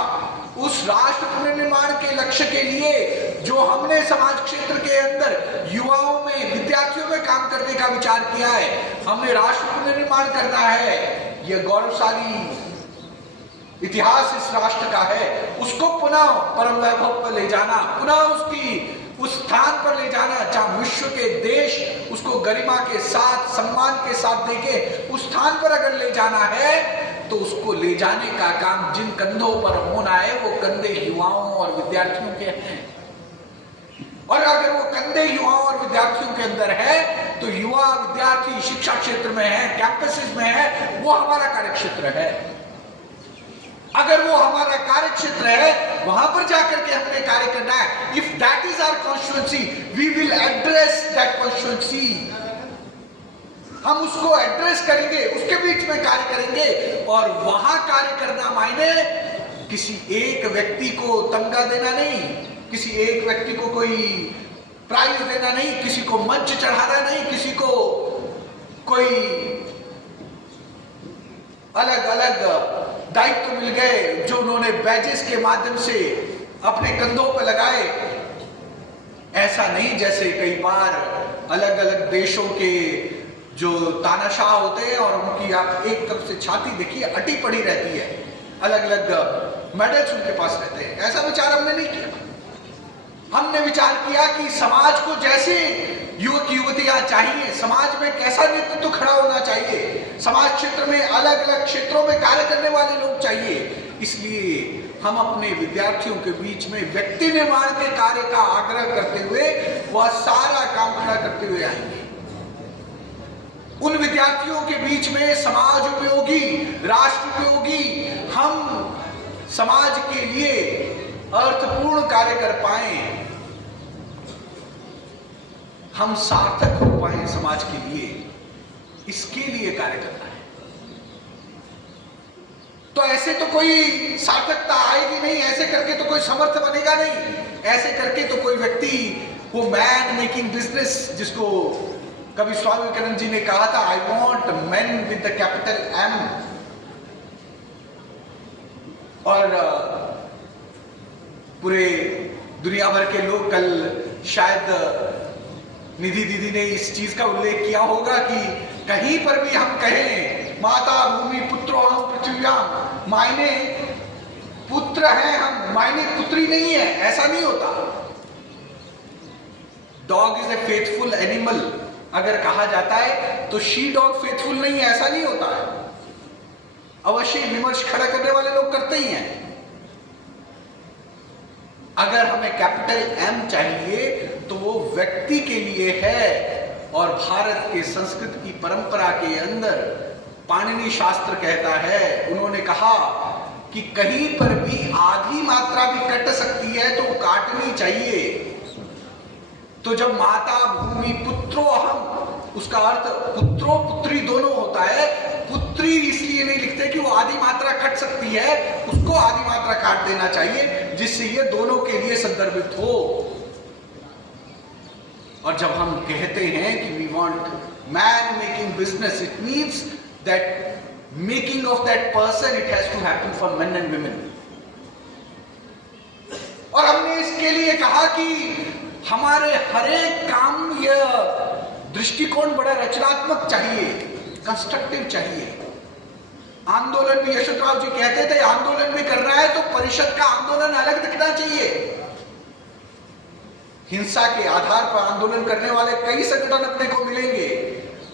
उस राष्ट्र पुनर्निर्माण के लक्ष्य के लिए जो हमने समाज क्षेत्र के अंदर युवाओं में, विद्यार्थियों में काम करने का विचार किया है, हमने राष्ट्र पुनर्निर्माण करना है। यह गौरवशाली इतिहास इस राष्ट्र का है, उसको पुनः परम वैभव पर ले जाना, पुनः उसकी उस स्थान पर ले जाना जहां विश्व के देश उसको गरिमा के साथ, सम्मान के साथ देके उस स्थान पर अगर ले जाना है तो उसको ले जाने का काम जिन कंधों पर होना है वो कंधे युवाओं और विद्यार्थियों के हैं। और अगर वो कंधे युवाओं और विद्यार्थियों के अंदर है तो युवा विद्यार्थी शिक्षा क्षेत्र में है, कैंपसेस में है, वो हमारा कार्य क्षेत्र है। अगर वो हमारा कार्य क्षेत्र है, वहां पर जाकर के हमने कार्य करना है। If that is our constituency, we will address that constituency. हम उसको एड्रेस करेंगे, उसके बीच में कार्य करेंगे। और वहां कार्य करना मायने किसी एक व्यक्ति को तमगा देना नहीं, किसी एक व्यक्ति को कोई प्राइज देना नहीं, किसी को मंच चढ़ाना नहीं, किसी को कोई अलग अलग दायित्व मिल गए, जो उन्होंने बैजेस के माध्यम से अपने कंधों पर लगाए। ऐसा नहीं जैसे कई बार अलग अलग देशों के जो तानाशाह होते हैं और उनकी आप एक तरफ से छाती देखिए अटी पड़ी रहती है, अलग अलग मेडल्स उनके पास रहते हैं। ऐसा विचार हमने नहीं किया। हमने विचार किया कि समाज को जैसे युवक युवतियां चाहिए, समाज में कैसा नेतृत्व खड़ा होना चाहिए, समाज क्षेत्र में अलग अलग क्षेत्रों में कार्य करने वाले लोग चाहिए। इसलिए हम अपने विद्यार्थियों के बीच में व्यक्ति निर्माण के कार्य का आग्रह करते हुए वह सारा काम खड़ा करते हुए आएंगे। उन विद्यार्थियों के बीच में समाज उपयोगी, राष्ट्र उपयोगी, हम समाज के लिए अर्थपूर्ण कार्य कर पाए, हम सार्थक हो पाए समाज के लिए, इसके लिए कार्य करना है। तो ऐसे तो कोई सार्थकता आएगी नहीं, ऐसे करके तो कोई समर्थ बनेगा नहीं, ऐसे करके तो कोई व्यक्ति वो मैन मेकिंग बिजनेस, जिसको कभी स्वामी विवेकानंद जी ने कहा था, I want man with the capital M. और पूरे दुनिया भर के लोग, कल शायद निधि दीदी ने इस चीज का उल्लेख किया होगा कि कहीं पर भी हम कहें माता भूमि पुत्रो हम पृथ्व्याम, मायने पुत्र हैं हम, मायने पुत्री नहीं है, ऐसा नहीं होता। Dog is a faithful animal अगर कहा जाता है तो शी डॉग फेथफुल नहीं है, ऐसा नहीं होता है। अवश्य विमर्श खड़ा करने वाले लोग करते ही हैं। अगर हमें कैपिटल एम चाहिए तो वो व्यक्ति के लिए है, और भारत के संस्कृत की परंपरा के अंदर पाणिनि शास्त्र कहता है, उन्होंने कहा कि कहीं पर भी आधी मात्रा भी कट सकती है तो काटनी चाहिए। तो जब माता भूमि पुत्रो हम, उसका अर्थ पुत्रो पुत्री दोनों होता है। पुत्री इसलिए नहीं लिखते कि वो आधी मात्रा कट सकती है, उसको आधी मात्रा काट देना चाहिए जिससे ये दोनों के लिए संदर्भित हो। और जब हम कहते हैं कि we want man making business, it means that making of that person it has to happen for men and women. और हमने इसके लिए कहा कि हमारे हर एक काम यह दृष्टिकोण बड़ा रचनात्मक चाहिए, कंस्ट्रक्टिव चाहिए। आंदोलन भी यशवंतराव जी कहते थे, आंदोलन भी कर रहा है तो परिषद का आंदोलन अलग दिखना चाहिए। हिंसा के आधार पर आंदोलन करने वाले कई संगठन अपने को मिलेंगे,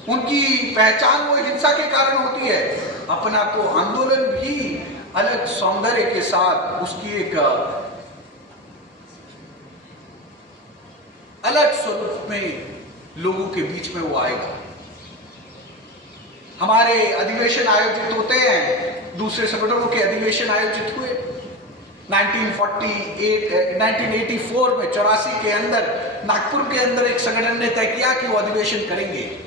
उनकी पहचान वो हिंसा के कारण होती है। अपना को आंदोलन भी अलग सौंदर्य के साथ, उसकी एक अलग स्वरूप में लोगों के बीच में वो आएगा। हमारे अधिवेशन आयोजित होते हैं, दूसरे संगठनों के अधिवेशन आयोजित हुए 1984 में, 84 के अंदर नागपुर के अंदर एक संगठन ने तय किया कि वो अधिवेशन करेंगे।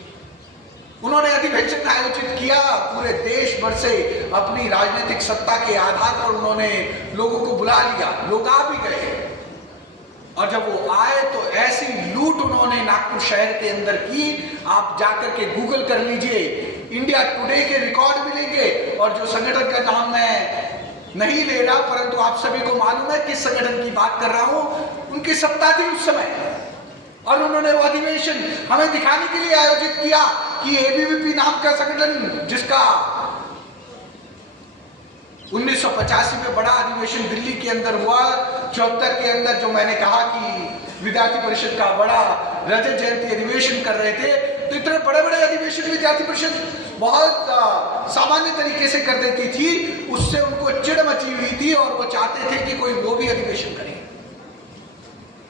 उन्होंने अधिवेशन आयोजित किया, पूरे देश भर से अपनी राजनीतिक सत्ता के आधार पर उन्होंने लोगों को बुला लिया, लोग आ भी गए। और जब वो आए तो ऐसी लूट उन्होंने नागपुर शहर के अंदर की, आप जाकर के गूगल कर लीजिए, इंडिया टुडे के रिकॉर्ड मिलेंगे। और जो संगठन का नाम मैं नहीं ले रहा, परंतु आप सभी को मालूम है किस संगठन की बात कर रहा हूं, उनकी सत्ता थी उस समय। और उन्होंने वो अधिवेशन हमें दिखाने के लिए आयोजित किया कि एबीवीपी नाम का संगठन, जिसका 1985 में बड़ा अधिवेशन दिल्ली के अंदर हुआ, 74 के अंदर जो मैंने कहा कि विद्यार्थी परिषद का बड़ा रजत जयंती अधिवेशन कर रहे थे, तो इतने बड़े बड़े अधिवेशन विद्यार्थी परिषद बहुत सामान्य तरीके से कर देती थी, उससे उनको चिढ़ मची हुई थी और वो चाहते थे कि कोई वो भी अधिवेशन करे।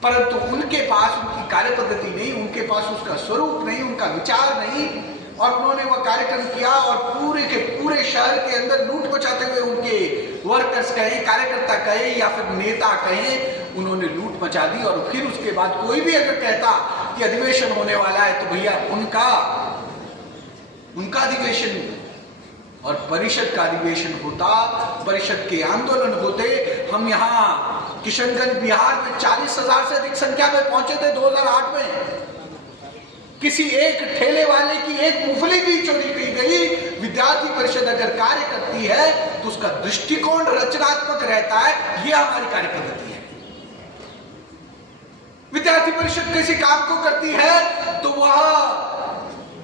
परंतु उनके पास उनकी कार्य पद्धति नहीं, उनके पास उसका स्वरूप नहीं, उनका विचार नहीं, और उन्होंने वह कार्यक्रम किया और पूरे के पूरे शहर के अंदर लूट मचाते हुए उनके वर्कर्स कहे, कार्यकर्ता कहे या फिर नेता कहे, उन्होंने लूट मचा दी। और फिर उसके बाद कोई भी अगर कहता कि अधिवेशन होने वाला है तो भैया उनका अधिवेशन और परिषद का अधिवेशन होता, परिषद के आंदोलन होते। हम यहाँ किशनगंज बिहार में 40,000 से अधिक संख्या में पहुंचे थे 2008 में। किसी एक ठेले वाले की एक मूंगफली भी चोरी की गई। विद्यार्थी परिषद अगर कार्य करती है तो उसका दृष्टिकोण रचनात्मक रहता है। यह हमारी कार्य पद्धति है। विद्यार्थी परिषद किसी काम को करती है तो वह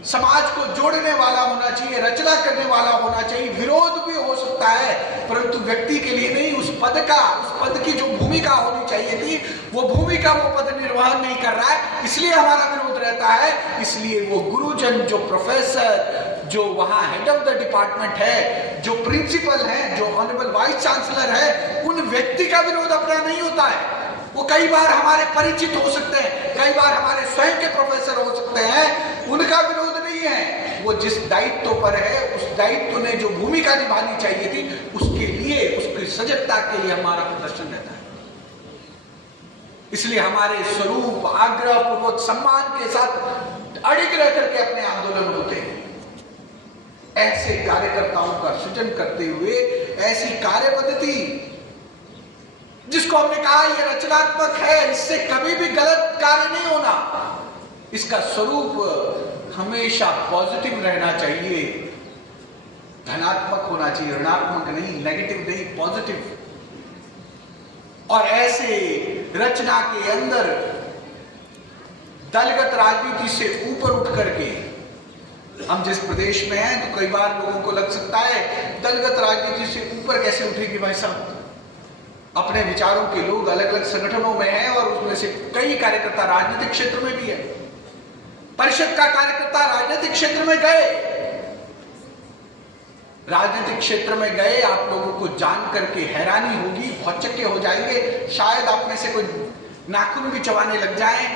समाज को जोड़ने वाला होना चाहिए, रचना करने वाला होना चाहिए। विरोध भी हो सकता है, परंतु व्यक्ति के लिए नहीं। उस पद की जो भूमिका होनी चाहिए थी, वो भूमिका वो पद निर्वहन नहीं कर रहा है, इसलिए हमारा विरोध रहता है। इसलिए वो गुरुजन, जो प्रोफेसर, जो वहां हेड ऑफ द डिपार्टमेंट है, जो प्रिंसिपल है, जो ऑनरेबल वाइस चांसलर है, उन व्यक्ति का विरोध अपना नहीं होता है। वो कई बार हमारे परिचित हो सकते हैं, कई बार हमारे स्वयं के प्रोफेसर हो सकते हैं, उनका विरोध नहीं है। वो जिस दायित्व पर है, उस दायित्व ने जो भूमिका निभानी चाहिए थी, उसके लिए, उसकी सजगता के लिए हमारा प्रदर्शन रहता है। इसलिए हमारे स्वरूप, आग्रह पूर्वक, सम्मान के साथ अड़िग रह करके अपने आंदोलन होते हैं। ऐसे कार्यकर्ताओं का सृजन करते हुए, ऐसी कार्य पद्धति जिसको हमने कहा यह रचनात्मक है, इससे कभी भी गलत कार्य नहीं होना। इसका स्वरूप हमेशा पॉजिटिव रहना चाहिए, धनात्मक होना चाहिए, ऋणात्मक नहीं, नेगेटिव नहीं, पॉजिटिव। और ऐसे रचना के अंदर दलगत राजनीति से ऊपर उठ करके, हम जिस प्रदेश में हैं तो कई बार लोगों को लग सकता है दलगत राजनीति से ऊपर कैसे उठेगी भाई साहब। अपने विचारों के लोग अलग अलग संगठनों में हैं और उसमें से कई कार्यकर्ता राजनीतिक क्षेत्र में भी है। परिषद का कार्यकर्ता राजनीतिक क्षेत्र में गए, राजनीतिक क्षेत्र में गए, आप लोगों को जान करके हैरानी होगी, भौचक्के हो जाएंगे, शायद आप में से कोई नाखून भी चबाने लग जाए।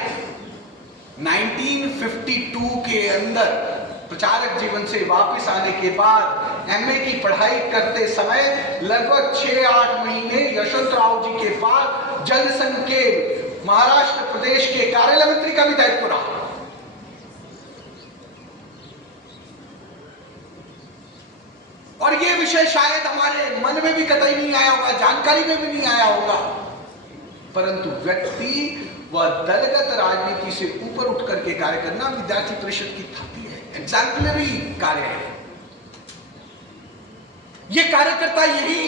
1952 के अंदर प्रचारक जीवन से वापस आने के बाद एमए की पढ़ाई करते समय लगभग 6-8 महीने यशवंतराव जी के पास जनसंघ के महाराष्ट्र प्रदेश के कार्यालय मंत्री का भी दायित्व रहा। और यह विषय शायद हमारे मन में भी कतई नहीं आया होगा, जानकारी में भी नहीं आया होगा, परंतु व्यक्ति वह दलगत राजनीति से ऊपर उठ करके कार्य करना विद्यार्थी परिषद की थाती है, एग्जाम्पलरी कार्य है। ये कार्यकर्ता, यही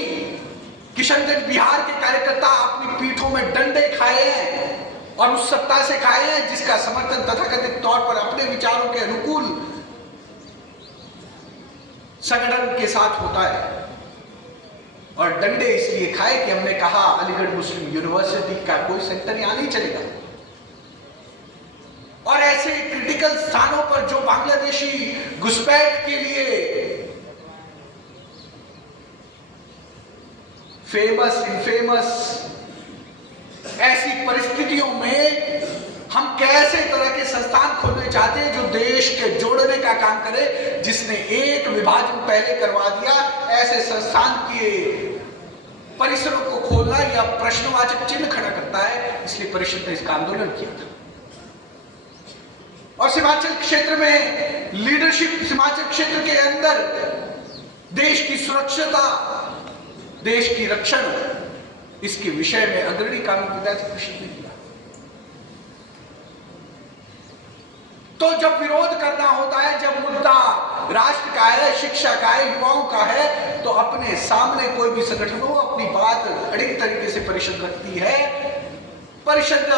किशनगंज बिहार के कार्यकर्ता अपनी पीठों में डंडे खाए हैं और उस सत्ता से खाए हैं जिसका समर्थन तथाकथित तौर पर अपने विचारों के अनुकूल संगठन के साथ होता है। और डंडे इसलिए खाए कि हमने कहा अलीगढ़ मुस्लिम यूनिवर्सिटी का कोई सेंटर यहां नहीं चलेगा। और ऐसे क्रिटिकल स्थानों पर जो बांग्लादेशी घुसपैठ के लिए फेमस, इनफेमस, ऐसी परिस्थितियों में हम कैसे तरह के संस्थान खोलने चाहते हैं जो देश के जोड़ने का काम करे, जिसने एक विभाजन पहले करवा दिया, ऐसे संस्थान के परिसरों को खोलना या प्रश्नवाचक चिन्ह खड़ा करता है। इसलिए परिषद ने इसका आंदोलन किया था। और सीमांचल क्षेत्र में लीडरशिप, सीमांचल क्षेत्र के अंदर देश की सुरक्षता, देश की रक्षण, इसके विषय में अग्रणी काम विद्यार्थी परिषद ने किया। तो जब विरोध करना होता है, जब मुद्दा राष्ट्र का है, शिक्षा का है, युवाओं का है, तो अपने सामने कोई भी संगठन हो, अपनी बात अड़िग तरीके से परिषद रखती है। परिषद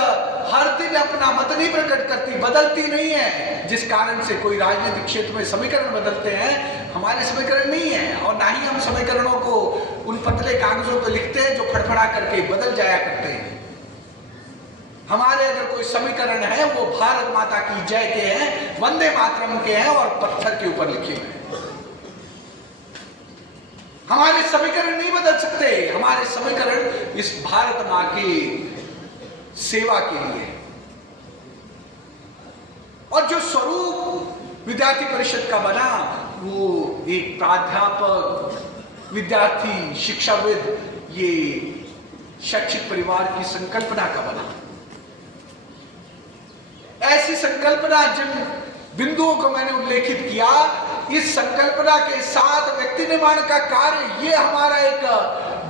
हर दिन अपना मत नहीं प्रकट करती, बदलती नहीं है। जिस कारण से कोई राजनीतिक क्षेत्र में समीकरण बदलते हैं, हमारे समीकरण नहीं है, और ना ही हम समीकरणों को उन पतले कागजों पर लिखते हैं जो फड़फड़ा करके बदल जाया करते हैं। हमारे अगर कोई समीकरण है वो भारत माता की जय के हैं, वंदे मातरम के हैं और पत्थर के ऊपर लिखे हुए हैं। हमारे समीकरण नहीं बदल सकते। हमारे समीकरण इस भारत मां की सेवा के लिए। और जो स्वरूप विद्यार्थी परिषद का बना, वो एक प्राध्यापक, विद्यार्थी, शिक्षाविद, ये शैक्षिक परिवार की संकल्पना का बना। ऐसी संकल्पना, जिन बिंदुओं को मैंने उल्लेखित किया, इस संकल्पना के साथ व्यक्ति निर्माण का कार्य, ये हमारा एक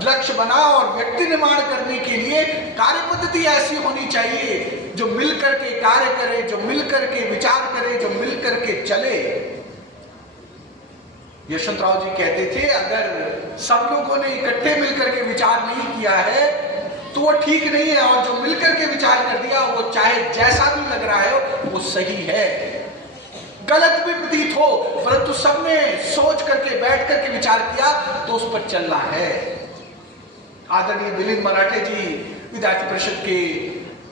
लक्ष्य बना। और व्यक्ति निर्माण करने के लिए कार्य पद्धति ऐसी होनी चाहिए जो मिलकर के कार्य करे, जो मिलकर के विचार करे, जो मिलकर के चले। यशवंतराव जी कहते थे, अगर सब लोगों ने इकट्ठे मिलकर के विचार नहीं किया है तो वो ठीक नहीं है, और जो मिलकर के विचार कर दिया वो चाहे जैसा भी लग रहा है वो सही है। गलत भी प्रतीत हो परंतु सबने सोच करके बैठ करके विचार किया तो उस पर चलना है। आदरणीय मिलिंद मराठे जी विद्यार्थी परिषद के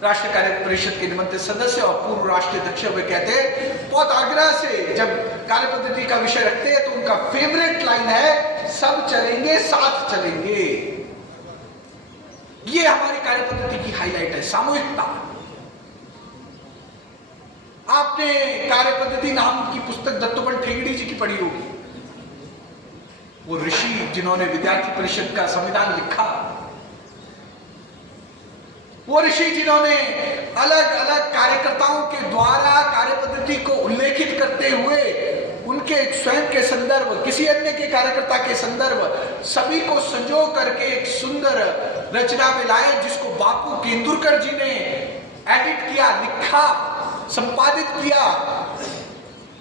राष्ट्रीय कार्य परिषद के निमंत्रित सदस्य और पूर्व राष्ट्रीय अध्यक्ष, वे कहते बहुत आग्रह से जब कार्य पद्धति का विषय रखते हैं तो उनका फेवरेट लाइन है, सब चलेंगे साथ चलेंगे। ये हमारी कार्य पद्धति की हाईलाइट है, सामूहिकता। आपने कार्य पद्धति नाम की पुस्तक दत्तोपंत ठेंगड़ी जी की पढ़ी होगी। वो ऋषि जिन्होंने विद्यार्थी परिषद का संविधान लिखा, वो ऋषि जिन्होंने अलग अलग कार्यकर्ताओं के द्वारा कार्य पद्धति को उल्लेखित करते हुए उनके स्वयं के संदर्भ, किसी अन्य के कार्यकर्ता के संदर्भ, सभी को संजो करके एक सुंदर रचना में लाए, जिसको बापू केंदुरकर जी ने एडिट किया, लिखा, संपादित किया।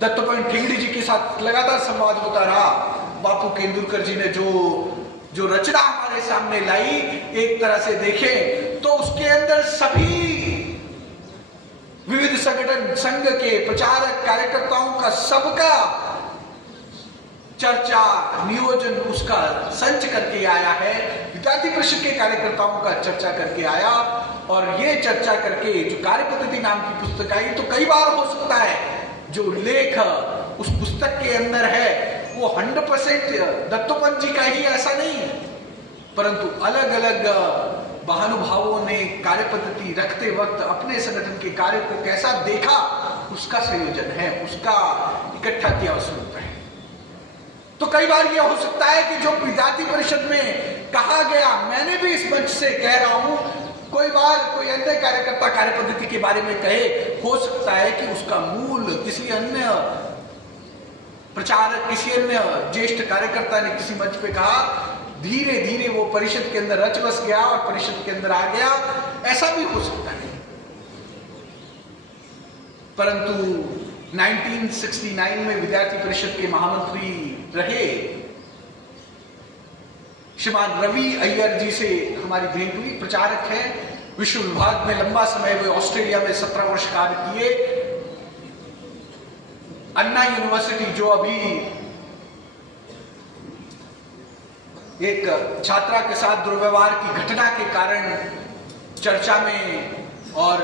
दत्तोपंत ठेंगड़ी जी के साथ लगातार संवाद होता रहा। बापू केंदुरकर जी ने जो रचना हमारे सामने लाई, एक तरह से देखें तो उसके अंदर सभी विविध संगठन संघ के प्रचारक कार्यकर्ताओं का सबका चर्चा नियोजन उसका संच करके आया है। विद्यार्थी परिषद के कार्यकर्ताओं का चर्चा करके आया, और ये चर्चा करके जो कार्य पद्धति नाम की पुस्तक आई, तो कई बार हो सकता है जो उल्लेख उस पुस्तक के अंदर है वो 100% दत्तोपंत जी का ही ऐसा नहीं, परंतु अलग अलग महानुभावों ने कार्य पद्धति रखते वक्त अपने संगठन के कार्य को कैसा देखा उसका संयोजन है, उसका इकट्ठा किया स्वरूप है। तो कई बार यह हो सकता है कि जो विद्यार्थी परिषद में कहा गया, मैंने भी इस मंच से कह रहा हूं, कोई बार कोई अन्य कार्यकर्ता कार्य पद्धति के बारे में कहे, हो सकता है कि उसका मूल किसी अन्य प्रचारक, किसी अन्य ज्येष्ठ कार्यकर्ता ने किसी मंच पे कहा, धीरे धीरे वो परिषद के अंदर रच बस गया और परिषद के अंदर आ गया, ऐसा भी हो सकता है। परंतु 1969 में विद्यार्थी परिषद के महामंत्री रहे श्रीमान रवि अय्यर जी से हमारी भेंट हुई। प्रचारक हैं, विश्व विभाग में लंबा समय वे ऑस्ट्रेलिया में 17 वर्ष कार्य किए। अन्ना यूनिवर्सिटी, जो अभी एक छात्रा के साथ दुर्व्यवहार की घटना के कारण चर्चा में, और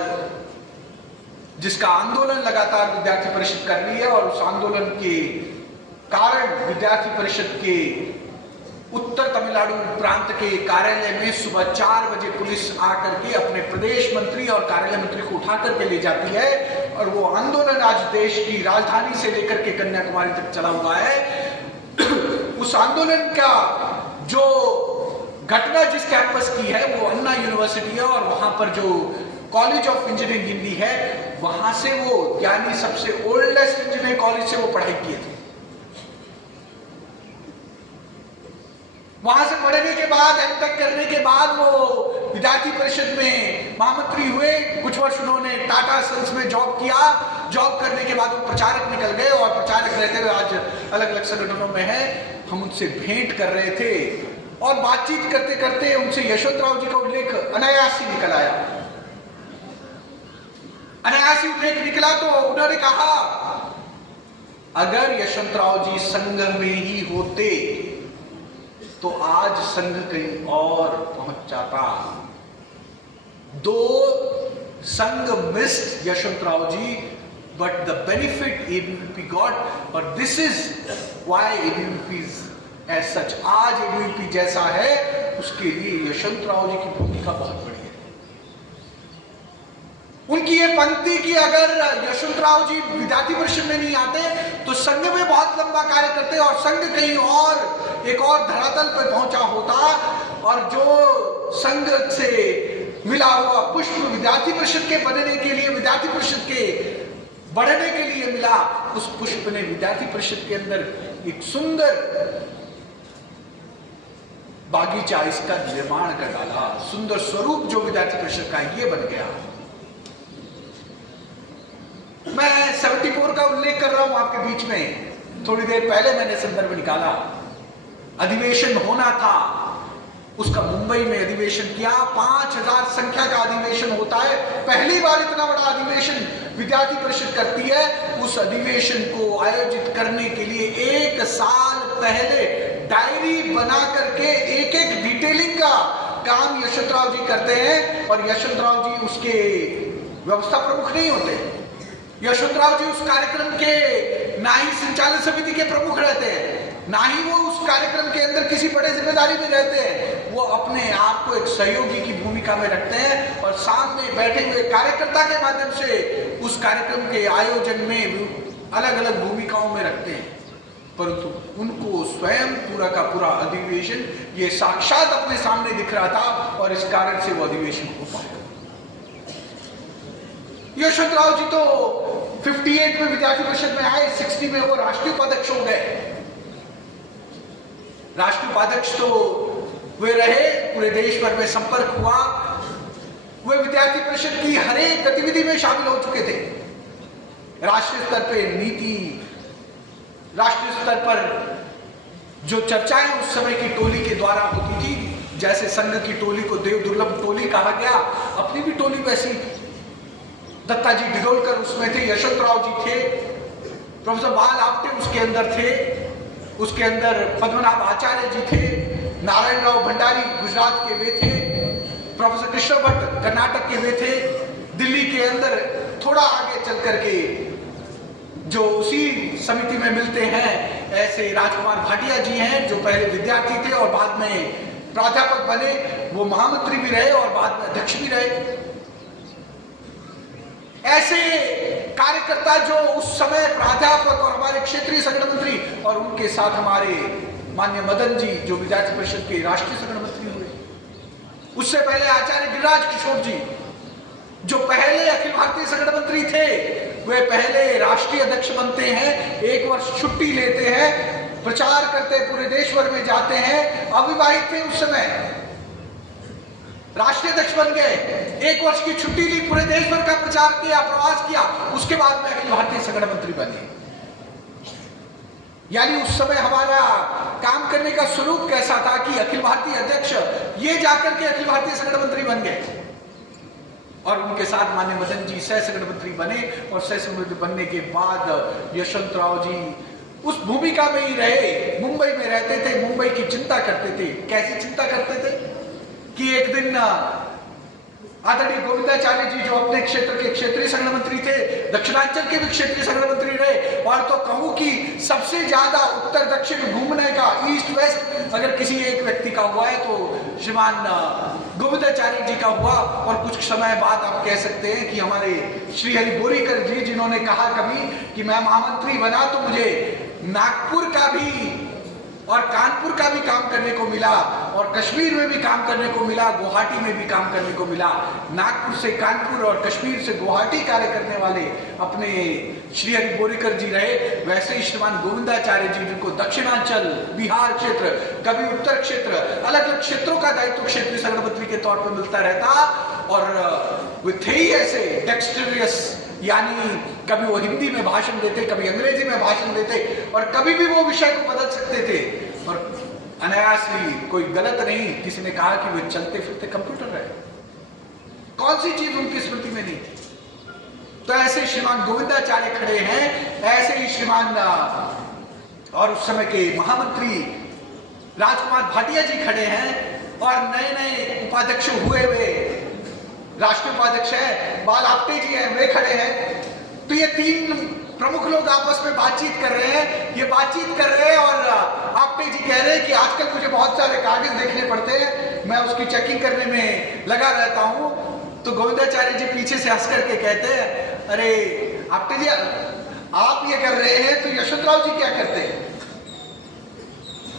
जिसका आंदोलन लगातार विद्यार्थी परिषद कर रही है, और उस आंदोलन के कारण विद्यार्थी परिषद के उत्तर तमिलनाडु प्रांत के कार्यालय में सुबह 4 बजे पुलिस आकर के अपने प्रदेश मंत्री और कार्यालय मंत्री को उठा करके ले जाती है, और वो आंदोलन आज देश की राजधानी से लेकर के कन्याकुमारी तक चला हुआ है। उस आंदोलन का जो घटना जिस कैंपस की है वो अन्ना यूनिवर्सिटी है, और वहां पर जो कॉलेज ऑफ इंजीनियरिंग हिंदी है, वहां से वो यानी सबसे ओल्डेस्ट इंजीनियरिंग कॉलेज से वो पढ़ाई किए थे। वहां से पढ़ने के बाद, एमटेक करने के बाद वो विद्यार्थी परिषद में महामंत्री हुए। कुछ वर्ष उन्होंने टाटा सन्स में जॉब किया। जॉब करने के बाद वो प्रचारक निकल गए, और प्रचारक रहते हुए आज अलग अलग संगठनों में है। हम उनसे भेंट कर रहे थे और बातचीत करते करते उनसे यशवंतराव जी का उल्लेख अनायास ही निकल आया। अनायास ही उल्लेख निकला तो उन्होंने कहा, अगर यशवंतराव जी संघ में ही होते तो आज संघ कहीं और पहुंच जाता। दो संघ missed Yashwantrao ji, but the benefit ABVP got, और this is why ABVP is as such। आज ABVP जैसा है उसके लिए यशवंतराव जी की भूमिका बहुत बड़ी है। उनकी ये पंक्ति की अगर यशवंतराव जी विद्यार्थी परिषद में नहीं आते तो संघ में बहुत लंबा कार्य करते, और संघ कहीं और एक और धरातल पर पहुंचा होता, और जो संघ से मिला हुआ पुष्प विद्यार्थी परिषद के बनने के लिए, विद्यार्थी परिषद के बढ़ने के लिए मिला, उस पुष्प ने विद्यार्थी परिषद के अंदर एक सुंदर बागीचा इसका निर्माण कर डाला। सुंदर स्वरूप जो विद्यार्थी परिषद का ये बन गया। मैं 74 का उल्लेख कर रहा हूं आपके बीच में। थोड़ी देर पहले मैंने संदर्भ निकाला, अधिवेशन होना था, उसका मुंबई में अधिवेशन किया। 5000 संख्या का अधिवेशन होता है, पहली बार इतना बड़ा अधिवेशन विद्यार्थी परिषद करती है। उस अधिवेशन को आयोजित करने के लिए 1 साल पहले डायरी बना करके एक एक डिटेलिंग का काम यशवंतराव जी करते हैं, और यशवंतराव जी उसके व्यवस्था प्रमुख नहीं होते। यशवंतराव जी उस कार्यक्रम के ना ही संचालन समिति के प्रमुख रहते हैं, ना ही वो उस कार्यक्रम के अंदर किसी बड़े जिम्मेदारी में रहते हैं। वो अपने आप को एक सहयोगी की भूमिका में रखते हैं और सामने बैठे हुए कार्यकर्ता के माध्यम से उस कार्यक्रम के आयोजन में अलग अलग भूमिकाओं में रखते हैं। परंतु उनको स्वयं पूरा का पूरा अधिवेशन ये साक्षात अपने सामने दिख रहा था, और इस कारण से वो अधिवेशन हो पाया। यशवंतराव जी तो 58 में विद्यार्थी परिषद में आए, 60 में वो राष्ट्रीय उपाध्यक्ष हो गए। राष्ट्रीय उपाध्यक्ष तो वे रहे, पूरे देश भर में संपर्क हुआ, वे विद्यार्थी परिषद की हर एक गतिविधि में शामिल हो चुके थे। राष्ट्रीय स्तर पर नीति, राष्ट्रीय स्तर पर जो चर्चाएं उस समय की टोली के द्वारा होती थी, जैसे संघ की टोली को देव दुर्लभ टोली कहा गया, अपनी भी टोली वैसी थी। दत्ताजी डिडोलकर उसमें थे, यशवंतराव जी थे, प्रोफेसर बाल आपटे उसके अंदर थे, उसके अंदर पद्मनाभ आचार्य जी थे, नारायण राव भंडारी गुजरात के वे थे, प्रोफेसर कृष्ण भट्ट कर्नाटक के वे थे। दिल्ली के अंदर थोड़ा आगे चल करके जो उसी समिति में मिलते हैं ऐसे राजकुमार भाटिया जी हैं, जो पहले विद्यार्थी थे और बाद में प्राध्यापक बने, वो महामंत्री भी रहे और बाद में अध्यक्ष भी रहे। ऐसे कार्यकर्ता जो उस समय प्राध्यापक और हमारे क्षेत्रीय संगठन मंत्री, और उनके साथ हमारे माननीय मदन जी जो विद्यार्थी परिषद के राष्ट्रीय संगठन मंत्री हुए। उससे पहले आचार्य गिरिराज किशोर जी जो पहले अखिल भारतीय संगठन मंत्री थे, वे पहले राष्ट्रीय अध्यक्ष बनते हैं, 1 वर्ष छुट्टी लेते हैं, प्रचार करते पूरे देश भर में जाते हैं। अविवाहित थे उस समय, राष्ट्रीय अध्यक्ष बन गए, 1 वर्ष की छुट्टी ली, पूरे देश भर का प्रचार किया, प्रवास किया, उसके बाद में अखिल भारतीय संगठन मंत्री बने। यानी उस समय हमारा काम करने का स्वरूप कैसा था कि अखिल भारतीय अध्यक्ष ये जाकर के अखिल भारतीय संगठन मंत्री बन गए, और उनके साथ माननीय मदन जी सह संगठन मंत्री बने, और सह संगठन मंत्री बनने के बाद यशवंतराव जी उस भूमिका में ही रहे। मुंबई में रहते थे, मुंबई की चिंता करते थे। कैसी चिंता करते थे कि एक दिन आदरणीय गोविंदाचार्य जी जो अपने क्षेत्र के क्षेत्रीय संगठन मंत्री थे, दक्षिणांचल के भी क्षेत्रीय संगठन मंत्री रहे, और तो कहूं कि सबसे ज्यादा उत्तर दक्षिण घूमने का, ईस्ट वेस्ट अगर किसी एक व्यक्ति का हुआ है तो श्रीमान गोविंदाचार्य जी का हुआ। और कुछ समय बाद आप कह सकते हैं कि हमारे श्री हरि बोरीकर जी, जिन्होंने कहा कभी कि मैं महामंत्री बना तो मुझे नागपुर का भी और कानपुर का भी काम करने को मिला, और कश्मीर में भी काम करने को मिला, गुवाहाटी में भी काम करने को मिला। नागपुर से कानपुर और कश्मीर से गुवाहाटी कार्य करने वाले अपने श्री हरि बोरीकर जी रहे। वैसे ही श्रीमान गोविंदाचार्य जी, जिनको दक्षिणांचल, बिहार क्षेत्र, कभी उत्तर क्षेत्र, अलग अलग क्षेत्रों का दायित्व क्षेत्रीय संगठन मंत्री के तौर पर मिलता रहता, और वे थे ही ऐसे डेक्स्टरियस, यानी कभी वो हिंदी में भाषण देते, कभी अंग्रेजी में भाषण देते, और कभी भी वो विषय को बदल सकते थे, और अनायासली कोई गलत नहीं। किसी ने कहा कि वे चलते फिरते कंप्यूटर है, कौन सी चीज उनकी स्मृति में नहीं थी। तो ऐसे श्रीमान गोविंदाचार्य खड़े हैं, ऐसे ही श्रीमान और उस समय के महामंत्री राजकुमार भाटिया जी खड़े हैं, और नए नए उपाध्यक्ष हुए राष्ट्रीय उपाध्यक्ष है बाल आपटे जी हैं, वे खड़े हैं। तो ये 3 प्रमुख लोग आपस में बातचीत कर रहे हैं, ये बातचीत कर रहे हैं, और आपटे जी कह रहे हैं कि आजकल मुझे बहुत सारे कागज देखने पड़ते हैं, मैं उसकी चेकिंग करने में लगा रहता हूं। तो गोविंदाचार्य जी पीछे से हंस करके कहते हैं, अरे आपटे जी आप ये कर रहे हैं तो यशवंतराव जी क्या करते हैं।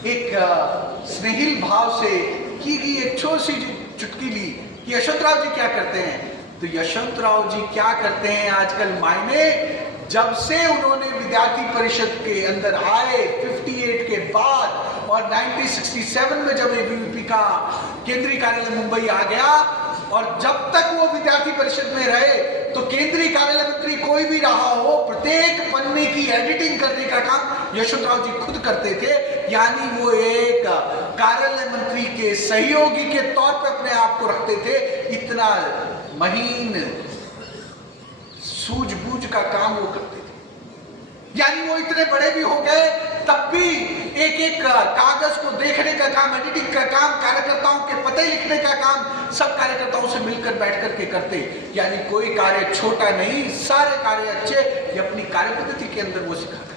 एक स्नेहिल भाव से की गई एक छोटी सी चुटकी ली कि यशवंतराव जी क्या करते हैं। तो यशवंतराव जी क्या करते हैं आजकल मायने, जब से उन्होंने विद्यार्थी परिषद के अंदर आए 58 के बाद, और 1967 में जब एबीवीपी का केंद्रीय कार्यालय मुंबई आ गया, और जब तक वो विद्यार्थी परिषद में रहे तो केंद्रीय कार्यालय मंत्री कोई भी रहा हो, प्रत्येक पन्ने की एडिटिंग करने का काम यशवंतराव जी खुद करते थे। यानी वो एक कार्यालय मंत्री के सहयोगी के तौर पे अपने आप को रखते थे। इतना महीन सूझबूझ का काम वो करते थे। यानी वो इतने बड़े भी हो गए तब भी एक एक कागज को देखने का काम, एडिटिंग का काम, कार्यकर्ताओं के पते लिखने का काम सब कार्यकर्ताओं से मिलकर बैठ करके करते। यानी कोई कार्य छोटा नहीं, सारे कार्य अच्छे, ये अपनी कार्यपद्धति के अंदर वो सिखाते।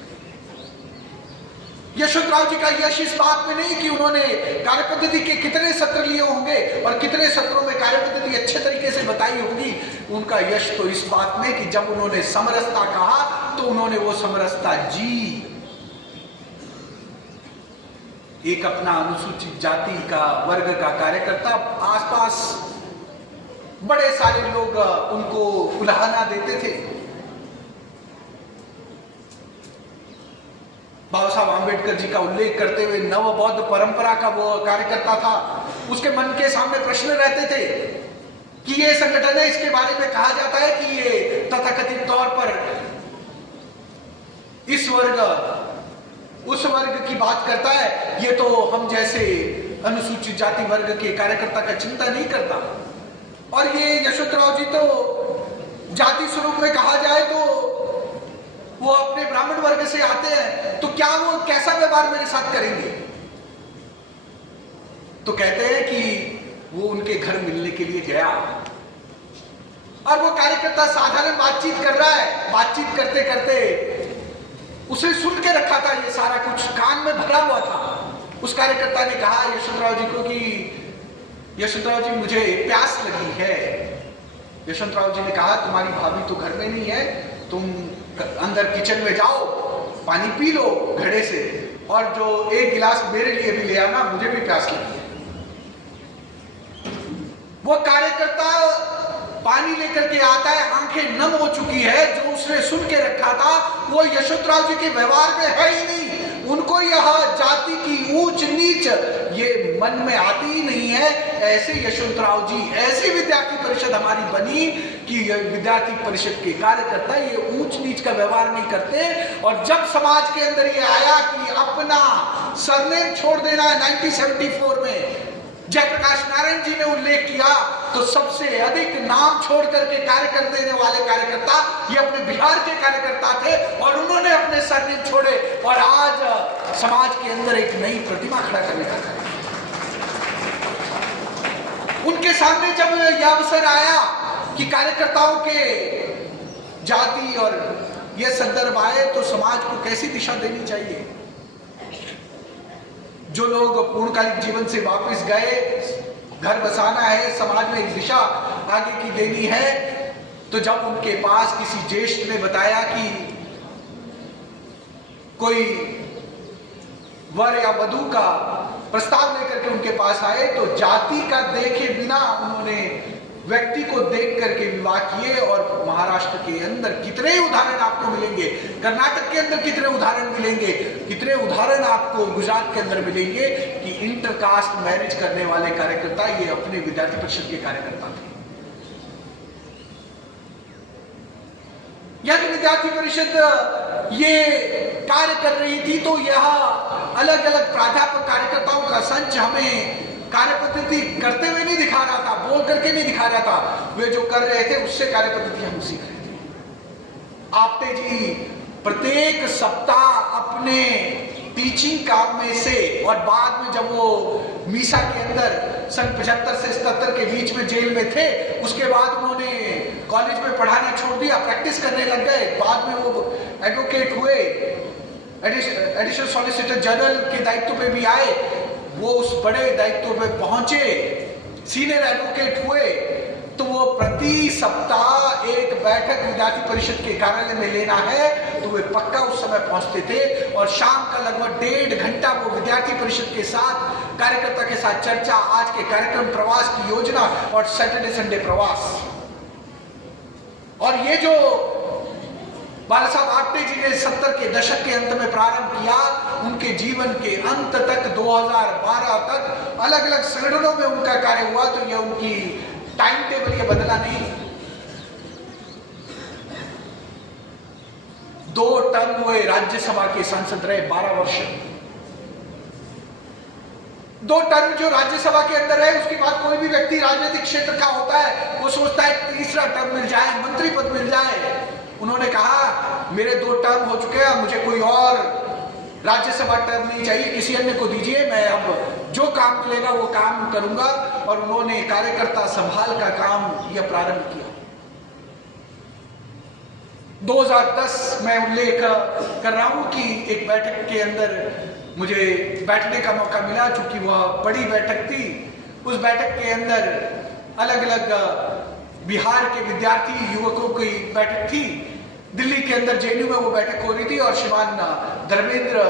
यशवंतराव जी का यश इस बात में नहीं कि उन्होंने कार्यपद्धति के कितने सत्र लिए होंगे और कितने सत्रों में कार्यपद्धति अच्छे तरीके से बताई होगी। उनका यश तो इस बात में कि जब उन्होंने समरसता कहा तो उन्होंने वो समरसता जी। एक अपना अनुसूचित जाति का वर्ग का कार्यकर्ता, आसपास बड़े सारे लोग उनको उलाहना देते थे। बाबा साहब आंबेडकर जी का उल्लेख करते हुए नव बौद्ध परंपरा का वो कार्यकर्ता था। उसके मन के सामने प्रश्न रहते थे कि ये संगठन है, इसके बारे में कहा जाता है कि ये तथाकथित तौर पर इस वर्ग उस वर्ग की बात करता है, ये तो हम जैसे अनुसूचित जाति वर्ग के कार्यकर्ता का चिंता नहीं करता। और ये यशवंतराव जी तो जाति स्वरूप में कहा जाए तो वो अपने ब्राह्मण वर्ग से आते हैं, तो क्या वो कैसा व्यवहार मेरे साथ करेंगे? तो कहते हैं कि वो उनके घर मिलने के लिए गया और वो कार्यकर्ता साधारण बातचीत कर रहा है। बातचीत करते करते उसे सुन के रखा था, ये सारा कुछ कान में भरा हुआ था। उस कार्यकर्ता ने कहा यशवंतराव जी को कि यशवंतराव जी मुझे प्यास लगी है। यशवंतराव जी ने कहा तुम्हारी भाभी तो घर में नहीं है, तुम अंदर किचन में जाओ, पानी पी लो घड़े से, और जो एक गिलास मेरे लिए भी ले आना, मुझे भी प्यास लगी है। वो कार्यकर्ता पानी लेकर के आता है, आंखें नम हो चुकी है। जो उसने सुन के रखा था वो यशवंतराव जी के व्यवहार में है ही नहीं। उनको यह जाति की ऊंच नीच ये मन में आती ही नहीं है। ऐसे यशवंतराव जी, ऐसी विद्यार्थी परिषद हमारी बनी कि विद्यार्थी परिषद के कार्यकर्ता ये ऊंच नीच का व्यवहार नहीं करते। और जब समाज के अंदर ये आया कि अपना सरनेम छोड़ देना है 1974 में, जयप्रकाश नारायण जी ने उल्लेख किया, तो सबसे अधिक नाम छोड़ करके कार्य कर देने वाले कार्यकर्ता ये अपने बिहार के कार्यकर्ता थे और उन्होंने अपने सरनेम छोड़े और आज समाज के अंदर एक नई प्रतिमा खड़ा करने का कार्य। उनके सामने जब यह अवसर आया कि कार्यकर्ताओं के जाति और यह संदर्भ आए तो समाज को कैसी दिशा देनी चाहिए। जो लोग पूर्णकालिक जीवन से वापस गए, घर बसाना है, समाज में एक दिशा आगे की देनी है, तो जब उनके पास किसी ज्येष्ठ ने बताया कि कोई वर या वधू का प्रस्ताव लेकर के उनके पास आए, तो जाति का देखे बिना उन्होंने व्यक्ति को देख करके विवाह किए। और महाराष्ट्र के अंदर कितने उदाहरण आपको मिलेंगे, कर्नाटक के अंदर कितने उदाहरण मिलेंगे, कितने उदाहरण आपको गुजरात के अंदर मिलेंगे कि इंटरकास्ट मैरिज करने वाले कार्यकर्ता ये अपने विद्यार्थी परिषद के कार्यकर्ता थे। यानी विद्यार्थी परिषद ये कार्य कर रही थी तो यह अलग अलग प्राध्यापक कार्यकर्ताओं का संच हमें कार्यपद्धति करते हुए नहीं दिखा रहा था, बोल करके नहीं दिखा रहा था। वे जो कर रहे थे उससे कार्यपद्धति हम सीख रहे थे। आपटे जी प्रत्येक सप्ताह अपने टीचिंग काम में से, और बाद में जब वो मीसा के अंदर सन 75 से 77 के बीच में जेल में थे, उसके बाद उन्होंने कॉलेज में पढ़ाना छोड़ दिया, प्रैक्टिस करने लग गए। बाद में वो एडवोकेट हुए, एडिशनल सॉलिसिटर जनरल के दायित्व पे भी आए। वो उस बड़े दायित्व पे पहुंचे, सीनियर एडवोकेट हुए, तो वो प्रति सप्ताह एक बैठक विद्यार्थी परिषद के कार्यालय में लेना है तो वे पक्का उस समय पहुंचते थे। और शाम का लगभग 1.5 घंटा वो विद्यार्थी परिषद के साथ, कार्यकर्ता के साथ चर्चा, आज के कार्यक्रम, प्रवास की योजना और सैटरडे संडे प्रवास। और ये जो बाला साहब आपटे जी ने 70 के दशक के अंत में प्रारंभ किया, उनके जीवन के अंत तक 2012 तक अलग अलग संगठनों में उनका कार्य हुआ। तो यह उनकी टाइम टेबल ये बदला नहीं। टर्म हुए राज्यसभा के सांसद रहे, 12 वर्ष। 2 टर्म जो राज्यसभा के अंदर है, उसके बाद कोई भी व्यक्ति राजनीतिक क्षेत्र का होता है, वो सोचता है तीसरा टर्म मिल जाए, मंत्री पद मिल जाए। उन्होंने कहा मेरे 2 टर्म हो चुके हैं, मुझे कोई और राज्यसभा टर्म नहीं चाहिए, किसी अन्य को दीजिए, मैं अब जो काम मिलेगा वो काम करूंगा। और उन्होंने कार्यकर्ता संभाल का काम यह प्रारंभ किया। 2010 में उल्लेख कर रहा हूं कि एक बैठक के अंदर मुझे बैठने का मौका मिला, चूंकि वह बड़ी बैठक थी। उस बैठक के अंदर अलग अलग बिहार के विद्यार्थी युवकों की बैठक थी। दिल्ली के अंदर जेएनयू में वो बैठक हो रही थी और श्रीमान धर्मेंद्र